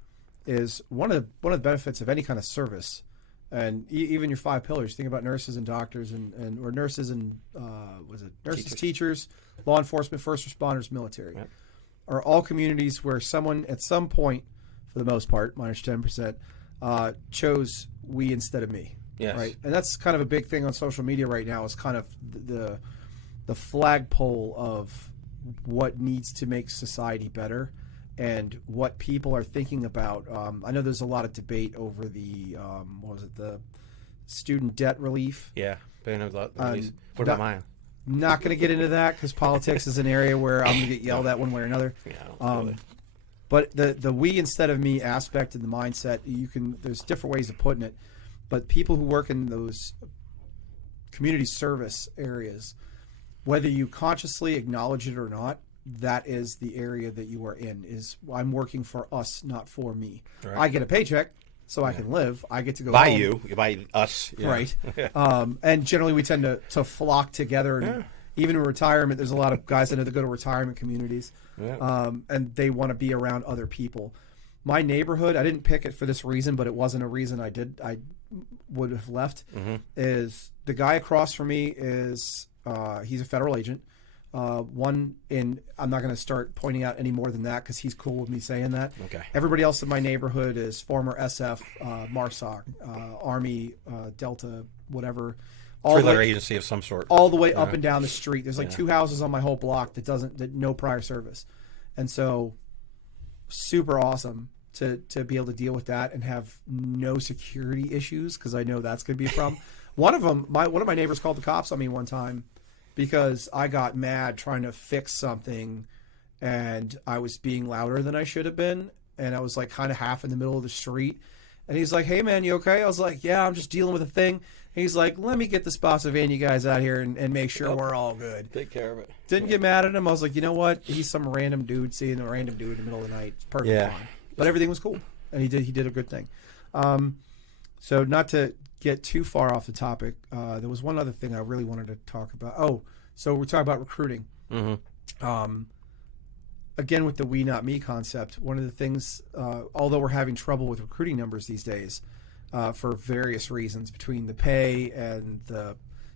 is one of the benefits of any kind of service, and even your 5 pillars. Think about nurses and doctors or nurses and nurses, teachers, law enforcement, first responders, military, are all communities where someone at some point, for the most part, minus 10%, chose we instead of me. Yes. Right, and that's kind of a big thing on social media right now. Is kind of the flagpole of what needs to make society better and what people are thinking about. I know there's a lot of debate over the the student debt relief. Yeah. What about mine? Not going to get into that because politics is an area where I'm going to get yelled at one way or another. Yeah, really. But the we instead of me aspect and the mindset, there's different ways of putting it. But people who work in those community service areas, whether you consciously acknowledge it or not, that is the area that you are in. Is I'm working for us, not for me. Right. I get a paycheck, so I can live. I get to go by home. you by us, right? And generally, we tend to flock together. And even in retirement, there's a lot of guys I know that go to retirement communities, and they want to be around other people. My neighborhood, I didn't pick it for this reason, but it wasn't a reason I would have left. Is the guy across from me is. He's a federal agent. I'm not going to start pointing out any more than that because he's cool with me saying that. Okay. Everybody else in my neighborhood is former SF, MARSOC, Army, Delta, whatever. Three-letter agency of some sort. All the way up and down the street. There's like 2 houses on my whole block that no prior service, and so super awesome to be able to deal with that and have no security issues because I know that's going to be a problem. One of my neighbors called the cops on me one time because I got mad trying to fix something and I was being louder than I should have been. And I was like kind of half in the middle of the street. And he's like, hey man, you okay? I was like, yeah, I'm just dealing with a thing. He's like, let me get the Spotsylvania guys out here and make sure we're all good. Take care of it. Didn't get mad at him. I was like, you know what? He's some random dude seeing a random dude in the middle of the night. It's perfectly fine. But everything was cool, and he did a good thing. So not to get too far off the topic, there was one other thing I really wanted to talk about. Oh, so we're talking about recruiting. Mm-hmm. Again, with the we not me concept, one of the things, although we're having trouble with recruiting numbers these days for various reasons, between the pay and the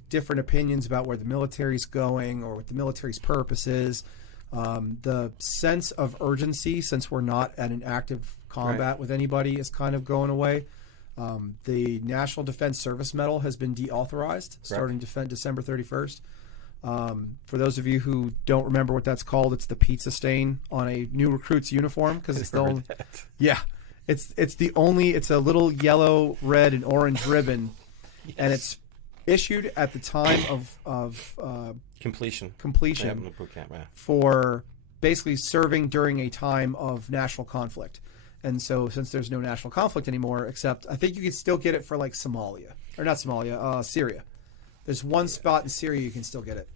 different opinions about where the military's going or what the military's purpose is, the sense of urgency, since we're not at an active combat with anybody, is kind of going away. The National Defense Service Medal has been deauthorized starting December 31st. For those of you who don't remember what that's called, it's the pizza stain on a new recruit's uniform, because it's the only, it's a little yellow, red, and orange ribbon, and it's issued at the time of completion boot camp, for basically serving during a time of national conflict. And so, since there's no national conflict anymore, except I think you can still get it for like Syria. There's one spot in Syria you can still get it.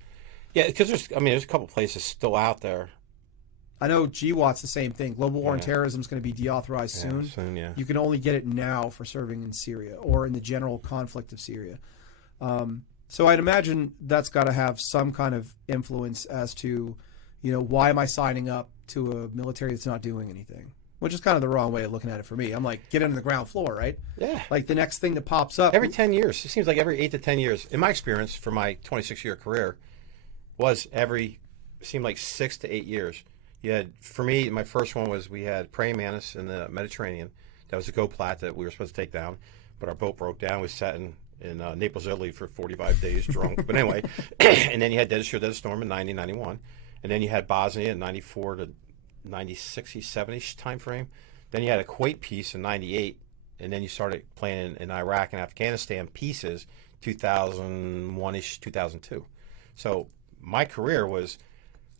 Yeah, because there's a couple places still out there. I know GWAT's the same thing. Global War on Terrorism is going to be deauthorized soon. You can only get it now for serving in Syria or in the general conflict of Syria. So I'd imagine that's got to have some kind of influence as to, why am I signing up to a military that's not doing anything? Which is kind of the wrong way of looking at it for me. I'm like, get into the ground floor, right? Yeah. Like the next thing that pops up. Every 10 years. It seems like every 8 to 10 years. In my experience, for my 26-year career, seemed like 6 to 8 years. You had, for me, my first one was we had praying mantis in the Mediterranean. That was a Go Plat that we were supposed to take down, but our boat broke down. We sat in Naples, Italy for 45 days drunk. But anyway, and then you had Desert Storm in 90, 91. And then you had Bosnia in 94 to 96, 70-ish time frame. Then you had a Kuwait piece in 98, and then you started playing in Iraq and Afghanistan pieces 2001-ish, 2002. So my career was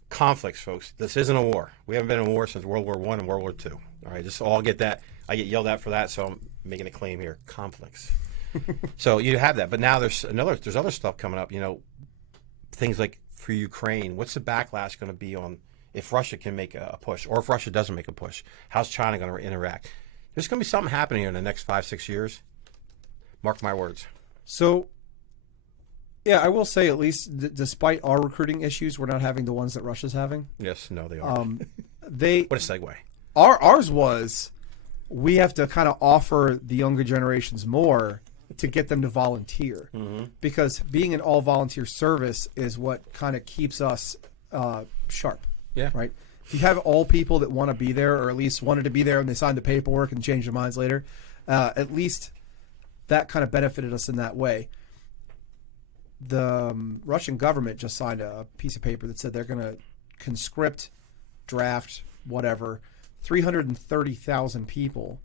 conflicts, folks. This isn't a war. We haven't been in a war since World War I and World War II. All right, just all get that. I get yelled at for that, so I'm making a claim here. Conflicts. So you have that, but now there's other stuff coming up. Things like for Ukraine. What's the backlash going to be on if Russia can make a push, or if Russia doesn't make a push? How's China going to interact? There's going to be something happening here in the next 5-6 years. Mark my words. So, yeah, I will say, at least despite our recruiting issues, we're not having the ones that Russia's having. Yes, no, they are. What a segue. Ours was, we have to kind of offer the younger generations more to get them to volunteer, because being an all-volunteer service is what kind of keeps us sharp. Yeah. Right. If you have all people that want to be there, or at least wanted to be there, and they signed the paperwork and changed their minds later, at least that kind of benefited us in that way. The Russian government just signed a piece of paper that said they're going to conscript, draft, whatever, 330,000 people.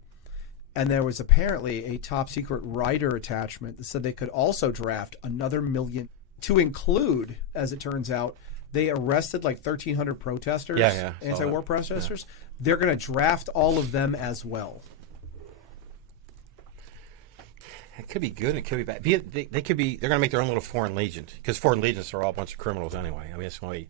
And there was apparently a top secret rider attachment that said they could also draft another million, to include, as it turns out, they arrested like 1,300 protesters, anti-war protesters. Yeah. They're going to draft all of them as well. It could be good. It could be bad. They could be. They're going to make their own little foreign legion, because foreign legions are all a bunch of criminals anyway. I mean, that's why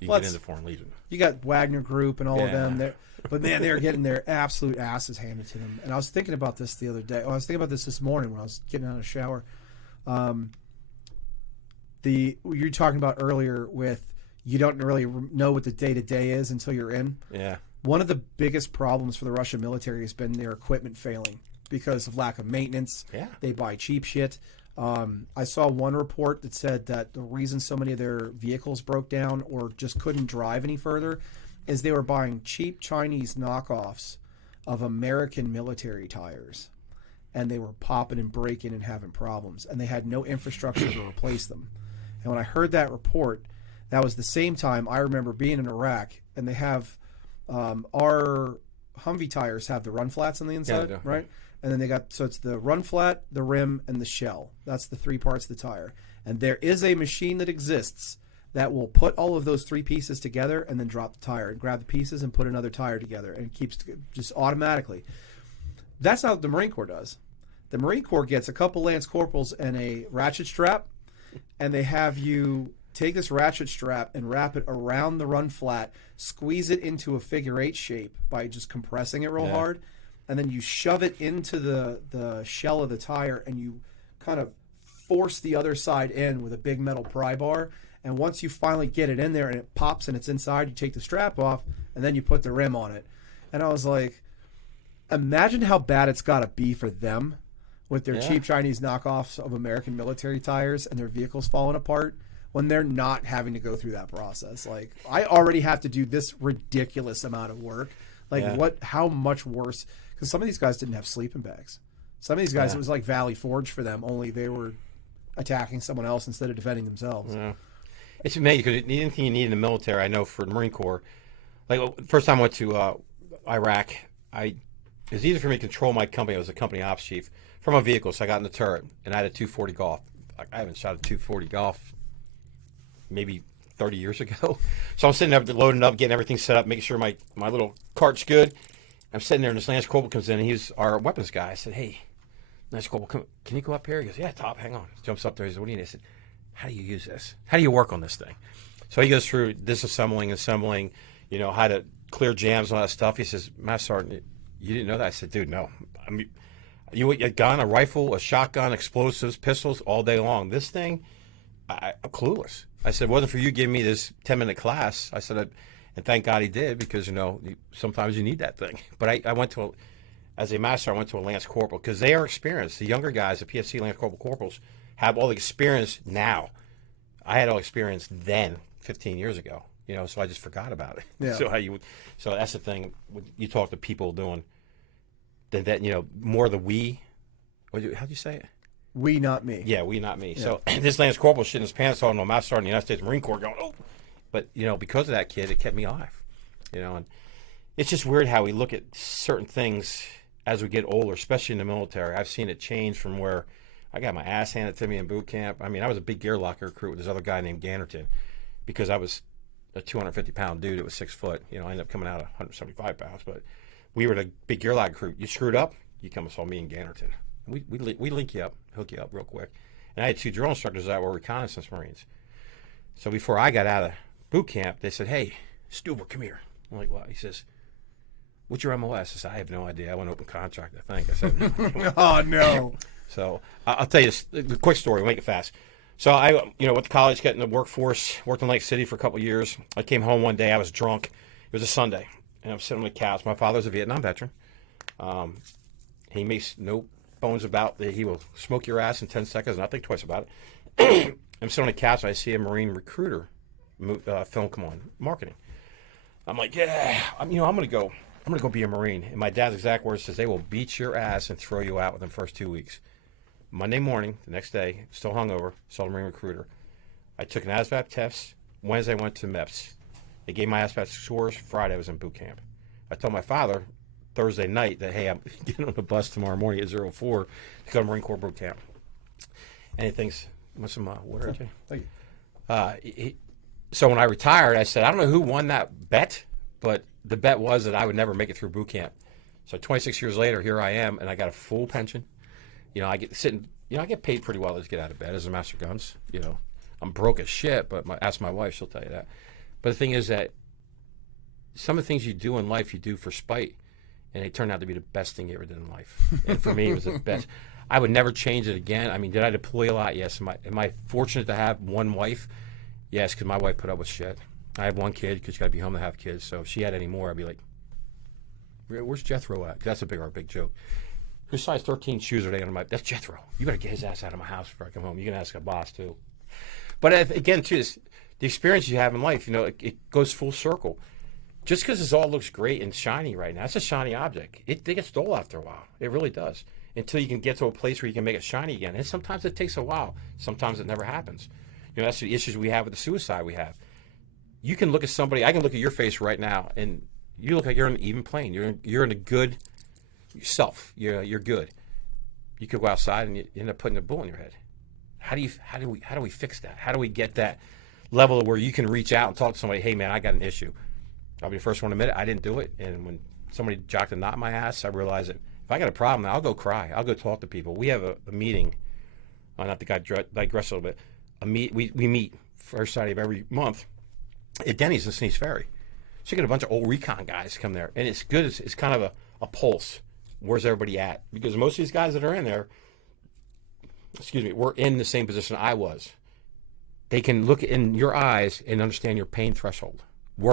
you get into foreign legion. You got Wagner Group and all of them. But man, they're getting their absolute asses handed to them. And I was thinking about this the other day. I was thinking about this morning when I was getting out of the shower. You were talking about earlier with, you don't really know what the day-to-day is until you're in. Yeah. One of the biggest problems for the Russian military has been their equipment failing because of lack of maintenance. Yeah. They buy cheap shit. I saw one report that said that the reason so many of their vehicles broke down or just couldn't drive any further is they were buying cheap Chinese knockoffs of American military tires. And they were popping and breaking and having problems. And they had no infrastructure to replace them. And when I heard that report, that was the same time I remember being in Iraq, and they have our Humvee tires have the run flats on the inside, right? And then it's the run flat, the rim, and the shell. That's the three parts of the tire. And there is a machine that exists that will put all of those three pieces together and then drop the tire and grab the pieces and put another tire together, and it keeps just automatically. That's not what the Marine Corps does. The Marine Corps gets a couple lance corporals and a ratchet strap, and they have you take this ratchet strap and wrap it around the run flat, squeeze it into a figure 8 shape by just compressing it real hard, and then you shove it into the shell of the tire, and you kind of force the other side in with a big metal pry bar. And once you finally get it in there and it pops and it's inside, you take the strap off, and then you put the rim on it. And I was like, imagine how bad it's got to be for them with their cheap Chinese knockoffs of American military tires and their vehicles falling apart when they're not having to go through that process. Like, I already have to do this ridiculous amount of work. Like, how much worse? Because some of these guys didn't have sleeping bags. Some of these guys, it was like Valley Forge for them, only they were attacking someone else instead of defending themselves. Yeah. It's amazing because anything you need in the military, I know for the Marine Corps, like first time I went to Iraq, it was easy for me to control my company. I was a company ops chief from a vehicle, so I got in the turret, and I had a 240 Golf. I haven't shot a 240 Golf maybe 30 years ago. So I'm sitting there loading up, getting everything set up, making sure my little cart's good. I'm sitting there, and this Lance Corporal comes in, and he's our weapons guy. I said, hey, Lance Corporal, can you go up here? He goes, yeah, Top, hang on. He jumps up there. He said, what do you need? I said, how do you use this? How do you work on this thing? So he goes through disassembling, assembling, how to clear jams and all that stuff. He says, Master Sergeant, you didn't know that? I said, dude, no. I mean, you a gun, a rifle, a shotgun, explosives, pistols all day long. This thing, I'm clueless. I said, it wasn't for you giving me this 10-minute class. I said, and thank God he did, because, sometimes you need that thing. But I went to, as a master, I went to a Lance Corporal because they are experienced. The younger guys, the PFC Lance Corporals, have all the experience now. I had all experience then, 15 years ago. So I just forgot about it. Yeah. So that's the thing. When you talk to people doing that, more of the we. How'd you say it? We, not me. Yeah, we, not me. Yeah. So this Lance Corporal shitting his pants on a Master Sergeant in the United States Marine Corps going, oh. But, because of that kid, it kept me alive. And it's just weird how we look at certain things as we get older, especially in the military. I've seen it change from where I got my ass handed to me in boot camp. I mean, I was a big gear locker recruit with this other guy named Gannerton because I was a 250-pound dude that was 6 foot. I ended up coming out at 175 pounds. But we were the big gear locker recruit. You screwed up, you come and saw me and Gannerton. We link you up, hook you up real quick. And I had 2 drill instructors that were reconnaissance Marines. So before I got out of boot camp, they said, hey, Stuber, come here. I'm like, what? He says, what's your MOS? I said, I have no idea. I went open contract, I think. I said, oh, no. So I'll tell you the quick story. We'll make it fast. So I, went to college, got in the workforce, worked in Lake City for a couple of years. I came home one day. I was drunk. It was a Sunday, and I'm sitting on the couch. My father's a Vietnam veteran. He makes no bones about that. He will smoke your ass in 10 seconds, and I think twice about it. I'm sitting on the couch, and I see a Marine recruiter film come on, marketing. I'm like, yeah, I'm gonna go be a Marine. And my dad's exact words says, they will beat your ass and throw you out within the first 2 weeks. Monday morning, the next day, still hungover, saw the Marine recruiter. I took an ASVAB test. Wednesday, I went to MEPS. They gave my ASVAB scores. Friday, I was in boot camp. I told my father Thursday night that, hey, I'm getting on the bus tomorrow morning at 04 to go to Marine Corps boot camp. And he thinks, want some water, AJ? Thank you. So when I retired, I said, I don't know who won that bet, but the bet was that I would never make it through boot camp. So 26 years later, here I am, and I got a full pension. I get paid pretty well to get out of bed as a master guns. I'm broke as shit, but ask my wife, she'll tell you that. But the thing is that some of the things you do in life, you do for spite, and they turn out to be the best thing you ever did in life. And for me, it was the best. I would never change it again. I mean, did I deploy a lot? Yes. Am I fortunate to have one wife? Yes, because my wife put up with shit. I have one kid because you got to be home to have kids. So if she had any more, I'd be like, where's Jethro at? 'Cause that's our big joke. Whose size 13 shoes are they on my? That's Jethro. You better get his ass out of my house before I come home. You can ask a boss too. But again, too, the experience you have in life, it goes full circle. Just because this all looks great and shiny right now, it's a shiny object. They get dull after a while. It really does. Until you can get to a place where you can make it shiny again. And sometimes it takes a while. Sometimes it never happens. That's the issues we have with the suicide we have. You can look at somebody. I can look at your face right now, and you look like you're on an even plane. You're in a good self. You're good. You could go outside and you end up putting a bullet in your head. How do we fix that? How do we get that level of where you can reach out and talk to somebody? Hey man, I got an issue. I'll be the first one to admit it. I didn't do it, and when somebody jocked a knot in my ass, I realized that If I got a problem, I'll go cry. I'll go talk to people. We have a meeting. Not to digress a little bit. We meet first Saturday of every month at Denny's in Sneeze Ferry. So you get a bunch of old recon guys come there, and it's good. It's kind of a pulse. Where's everybody at? Because most of these guys that are in there, were in the same position I was. They can look in your eyes and understand your pain threshold,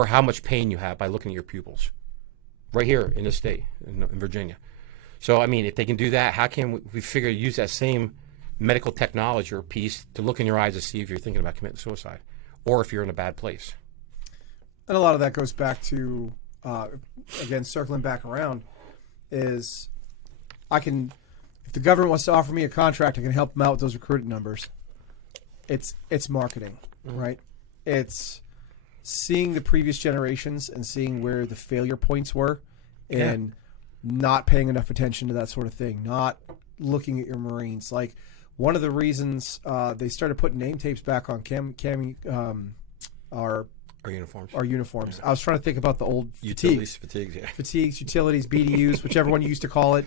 how much pain you have by looking at your pupils, right here in this state, in Virginia. So, I mean, if they can do that, how can we figure to use that same medical technology or piece to look in your eyes to see if you're thinking about committing suicide or if you're in a bad place? And a lot of that goes back to, again, circling back around, is if the government wants to offer me a contract, I can help them out with those recruiting numbers. It's marketing, right? It's seeing the previous generations and seeing where the failure points were and not paying enough attention to that sort of thing, not looking at your Marines. Like, one of the reasons they started putting name tapes back on our uniforms. Yeah. I was trying to think about the old fatigues, utilities, BDUs, whichever one you used to call it.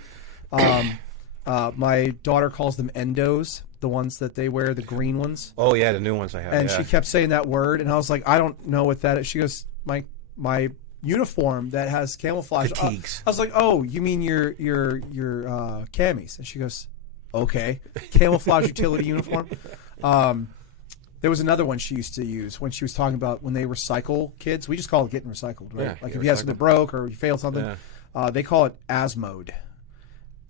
My daughter calls them endos, the ones that they wear, the green ones. Oh yeah, the new ones I have. And she kept saying that word, and I was like, I don't know what that is. She goes, my uniform that has camouflage. Fatigues. I was like, oh, you mean your camis? And she goes, okay, camouflage utility uniform. There was another one she used to use when she was talking about when they recycle kids. We just call it getting recycled, right? Yeah, like if you have something broke or you failed something, they call it ASMOD.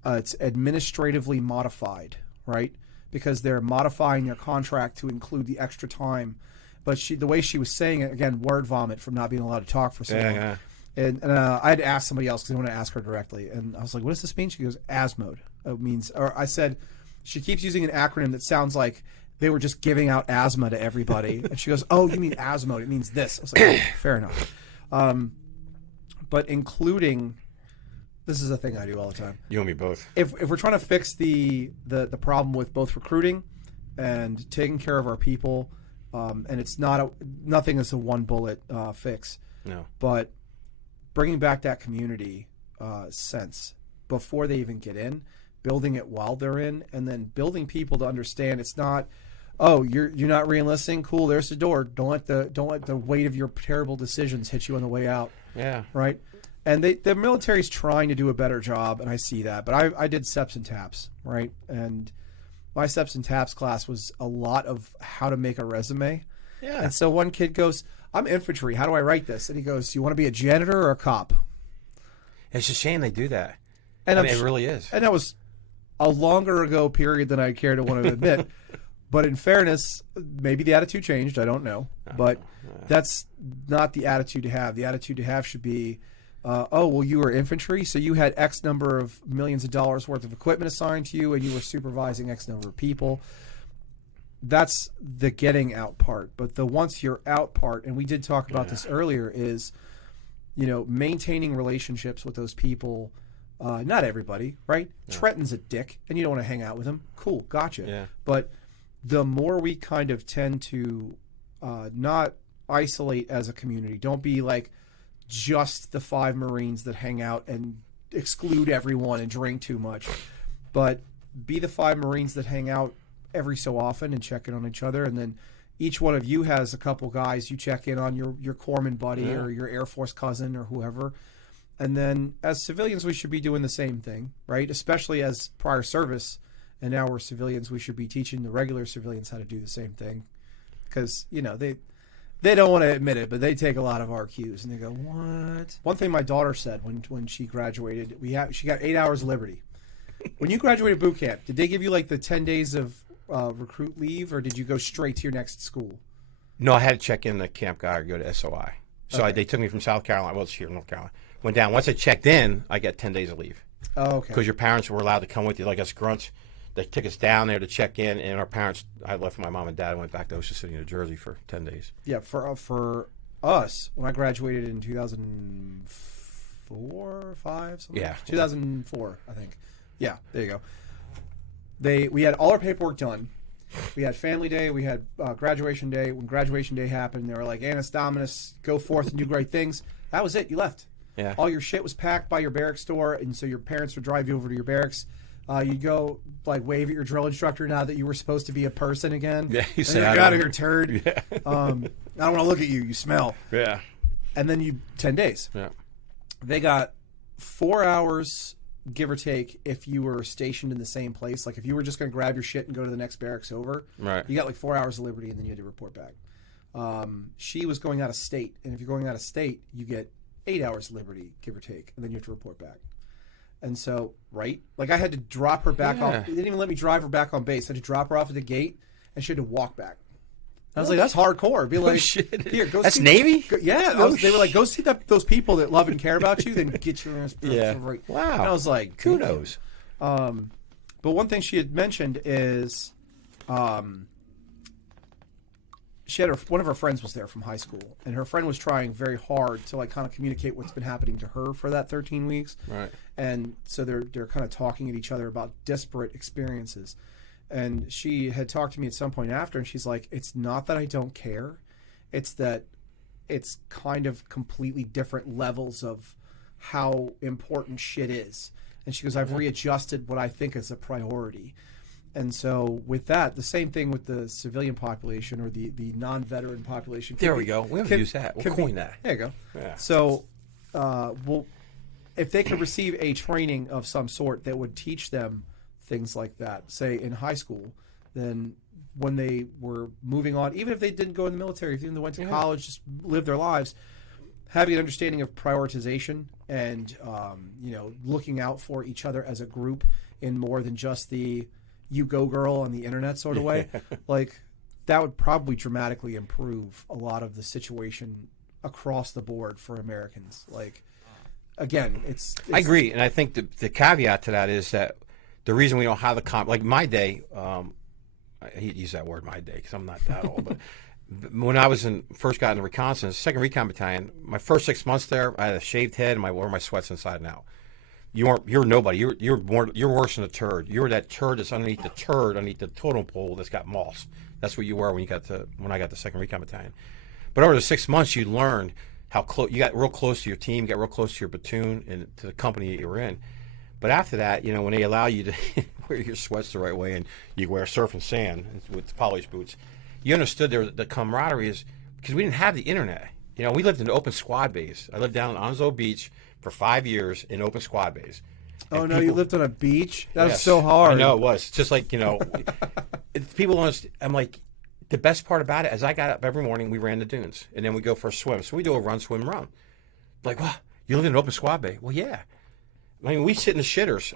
It's administratively modified, right? Because they're modifying their contract to include the extra time. But the way she was saying it, again, word vomit from not being allowed to talk for so long. Yeah. And I had to ask somebody else because I want to ask her directly. And I was like, what does this mean? She goes, ASMOD. It means, or I said, she keeps using an acronym that sounds like they were just giving out asthma to everybody. And she goes, oh, you mean ASMOD. It means this. I was like, oh, fair enough. But including, this is a thing I do all the time. You and me both. If we're trying to fix the problem with both recruiting and taking care of our people, and it's nothing is a one bullet fix. No. But bringing back that community sense before they even get in, building it while they're in, and then building people to understand it's not, oh, you're not re-enlisting, cool, there's the door. Don't let the weight of your terrible decisions hit you on the way out. Yeah. Right? And the military's trying to do a better job, and I see that. But I did SEPs and TAPs, right? And my SEPs and TAPs class was a lot of how to make a resume. Yeah. And so one kid goes, I'm infantry. How do I write this? And he goes, do you want to be a janitor or a cop? It's a shame they do that. And it really is. And that was a longer ago period than I care to want to admit. But in fairness, maybe the attitude changed. I don't know. But that's not the attitude to have. The attitude to have should be, oh, well, you were infantry, so you had X number of millions of dollars worth of equipment assigned to you, and you were supervising X number of people. That's the getting out part. But the once you're out part, and we did talk about this earlier, is, maintaining relationships with those people. Not everybody, right? Yeah. Trenton's a dick, and you don't want to hang out with him. Cool, gotcha. Yeah. But the more we kind of tend to not isolate as a community, don't be like just the 5 Marines that hang out and exclude everyone and drink too much, but be the 5 Marines that hang out every so often and check in on each other, and then each one of you has a couple guys you check in on, your corpsman buddy or your Air Force cousin or whoever. And then as civilians, we should be doing the same thing, right? Especially as prior service, and now we're civilians, we should be teaching the regular civilians how to do the same thing. Because, they don't want to admit it, but they take a lot of our cues, and they go, what? One thing my daughter said when she graduated, she got 8 hours of liberty. When you graduated boot camp, did they give you like the 10 days of recruit leave, or did you go straight to your next school? No, I had to check in the camp guy or go to SOI. So they took me from South Carolina. Well, it's here in North Carolina. Went down. Once I checked in, I got 10 days of leave. Oh, okay. Because your parents were allowed to come with you, like us grunts. They took us down there to check in, and our parents, I left with my mom and dad and went back to Ocean City, New Jersey for 10 days. Yeah, for us, when I graduated in 2004 or 5, something. Yeah. 2004, I think. Yeah, there you go. We had all our paperwork done. We had family day. We had graduation day. When graduation day happened, they were like, Annus Dominus, go forth and do great things. That was it. You left. Yeah. All your shit was packed by your barracks door, and so your parents would drive you over to your barracks. You'd go like wave at your drill instructor now that you were supposed to be a person again. Yeah, you say, "Get out of here, turd." Yeah. I don't want to look at you. You smell. Yeah. And then 10 days. Yeah. They got 4 hours, give or take, if you were stationed in the same place. Like if you were just going to grab your shit and go to the next barracks over, Right. you got like 4 hours of liberty, and then you had to report back. She was going out of state, and if you're going out of state, you get 8 hours of liberty, give or take, and then you have to report back. And so, right? Like I had to drop her back off. They didn't even let me drive her back on base. I had to drop her off at the gate, and she had to walk back. I was like, that's hardcore. Be like, shit. Here, go That's see Navy? They were like, go see those people that love and care about you, then get your ass. Yeah. Right. Wow. And I was like, Kudos. but one thing she had mentioned is, she had one of her friends was there from high school, and her friend was trying very hard to like kind of communicate what's been happening to her for that 13 weeks. Right. And so they're kind of talking at each other about disparate experiences. And she had talked to me at some point after, and she's like, it's not that I don't care. It's that it's kind of completely different levels of how important shit is. And she goes, I've readjusted what I think is a priority. And so with that, the same thing with the civilian population or the non-veteran population. There we go. We have to use that. We'll coin that. There you go. Yeah. So, if they could receive a training of some sort that would teach them things like that, say in high school, then when they were moving on, even if they didn't go in the military, if even they went to college, just live their lives, having an understanding of prioritization and looking out for each other as a group in more than just the you go girl on the internet sort of way, like that would probably dramatically improve a lot of the situation across the board for Americans. Like, again, it's I agree, and I think the caveat to that is that the reason we don't have like my day, I hate to use that word my day because I'm not that old, but when I was first got into reconnaissance, 2nd Recon Battalion, my first 6 months there, I had a shaved head and I wore my sweats inside and out. You're nobody. You're worse than a turd. You're that turd that's underneath the totem pole that's got moss. That's what you were when I got to 2nd Recon Battalion. But over the 6 months, you learned how close you got real close to your team, you got real close to your platoon and to the company that you were in. But after that, when they allow you to wear your sweats the right way and you wear surf and sand with polished boots, you understood the camaraderie is because we didn't have the internet. We lived in open squad base. I lived down on Onslow Beach for 5 years in open squad base. Oh, no, you lived on a beach? That was so hard. I know it was. Just like, people honest, I'm like, the best part about it, as I got up every morning, we ran the dunes, and then we go for a swim. So we do a run, swim, run. Like, wow, you live in an open squad bay? Well, yeah. I mean, we sit in the shitters.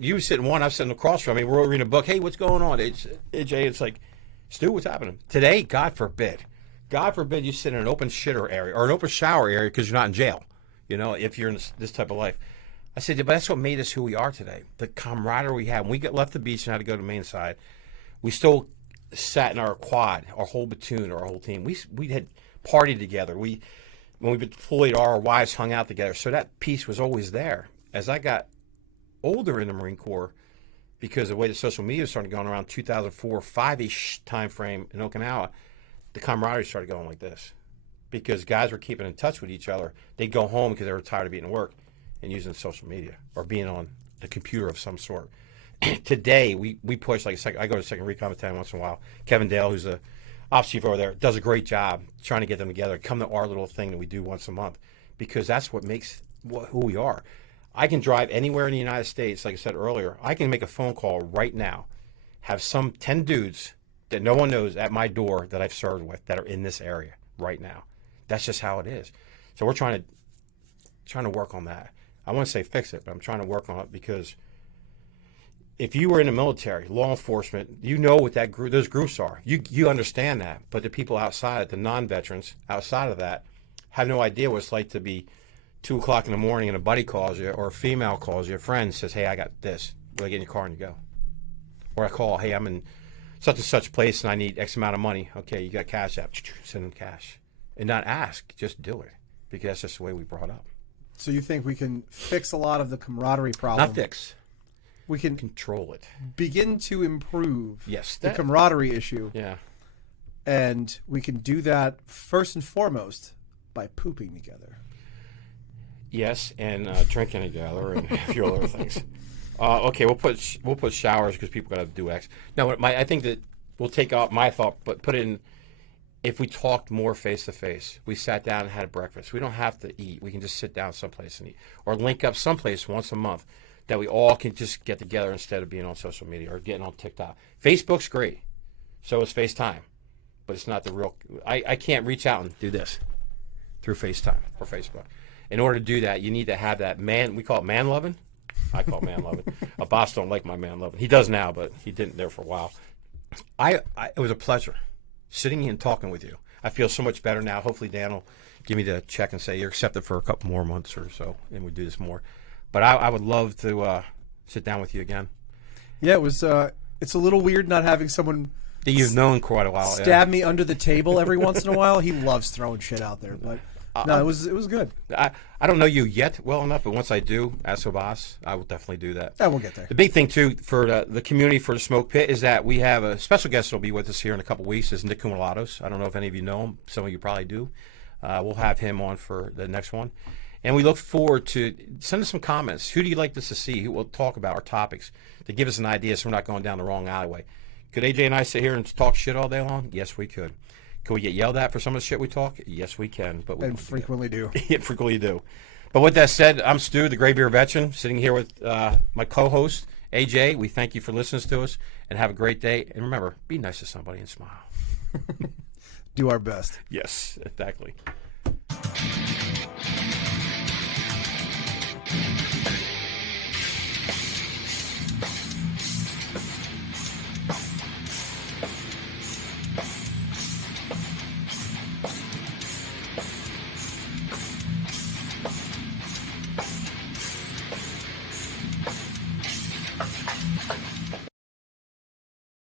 You sit in one, I'm sitting across from me. We're reading a book. Hey, what's going on? AJ, it's like, Stu, what's happening? Today, God forbid you sit in an open shitter area or an open shower area because you're not in jail, if you're in this type of life. I said, but that's what made us who we are today. The camaraderie we had. When we left the beach and had to go to the main side, we still sat in our quad, our whole platoon, our whole team. We had partied together. When we deployed, our wives hung out together. So that piece was always there. As I got older in the Marine Corps, because of the way the social media started going around 2004, 5-ish time frame in Okinawa, the camaraderie started going like this. Because guys were keeping in touch with each other. They'd go home because they were tired of being at work and using social media or being on the computer of some sort. Today, we push, I go to 2nd Recon Battalion once in a while. Kevin Dale, who's the ops chief over there, does a great job trying to get them together, come to our little thing that we do once a month, because that's what makes who we are. I can drive anywhere in the United States, like I said earlier. I can make a phone call right now, have some 10 dudes that no one knows at my door that I've served with that are in this area right now. That's just how it is. So we're trying to work on that. I want to say fix it, but I'm trying to work on it because if you were in the military, law enforcement, you know what those groups are. You understand that. But the people outside, the non-veterans outside of that, have no idea what it's like to be 2 o'clock in the morning and a buddy calls you or a female calls you, a friend says, hey, I got this. Well, I get in your car and you go. Or I call, hey, I'm in such and such place and I need X amount of money. Okay, you got cash app. Send them cash. And not ask, just do it. Because that's just the way we brought up. So you think we can fix a lot of the camaraderie problem? Not fix. We can control it. Begin to improve the camaraderie issue. Yeah. And we can do that first and foremost by pooping together. Yes, and drinking together and a few other things. Okay, we'll put showers because people got to do X. No, I think that we'll take out my thought, but put in if we talked more face to face. We sat down and had a breakfast. We don't have to eat. We can just sit down someplace and eat, or link up someplace once a month that we all can just get together instead of being on social media or getting on TikTok. Facebook's great, so is FaceTime, but it's not the real. I can't reach out and do this through FaceTime or Facebook. In order to do that, you need to have that man. We call it man loving. I call it man loving. A boss don't like my man loving. He does now, but he didn't there for a while. It was a pleasure sitting here and talking with you. I feel so much better now. Hopefully Dan will give me the check and say you're accepted for a couple more months or so, and we do this more. But I would love to sit down with you again. Yeah, it was. It's a little weird not having someone That you've known quite a while. stab me under the table every once in a while. He loves throwing shit out there, but no, it was good. I don't know you yet well enough, but once I do, as a boss, I will definitely do that. We'll get there. The big thing, too, for the community for the Smoke Pit is that we have a special guest that will be with us here in a couple weeks is Nick Kumalatos. I don't know if any of you know him. Some of you probably do. We'll have him on for the next one. And we look forward to send us some comments. Who do you like us to see? Who will talk about our topics to give us an idea so we're not going down the wrong alleyway. Could AJ and I sit here and talk shit all day long? Yes, we could. Can we get yelled at for some of the shit we talk? Yes, we can. But we frequently do. Yeah, frequently do. But with that said, I'm Stu, the Gray Beer Veteran, sitting here with my co-host, AJ. We thank you for listening to us, and have a great day. And remember, be nice to somebody and smile. Do our best. Yes, exactly.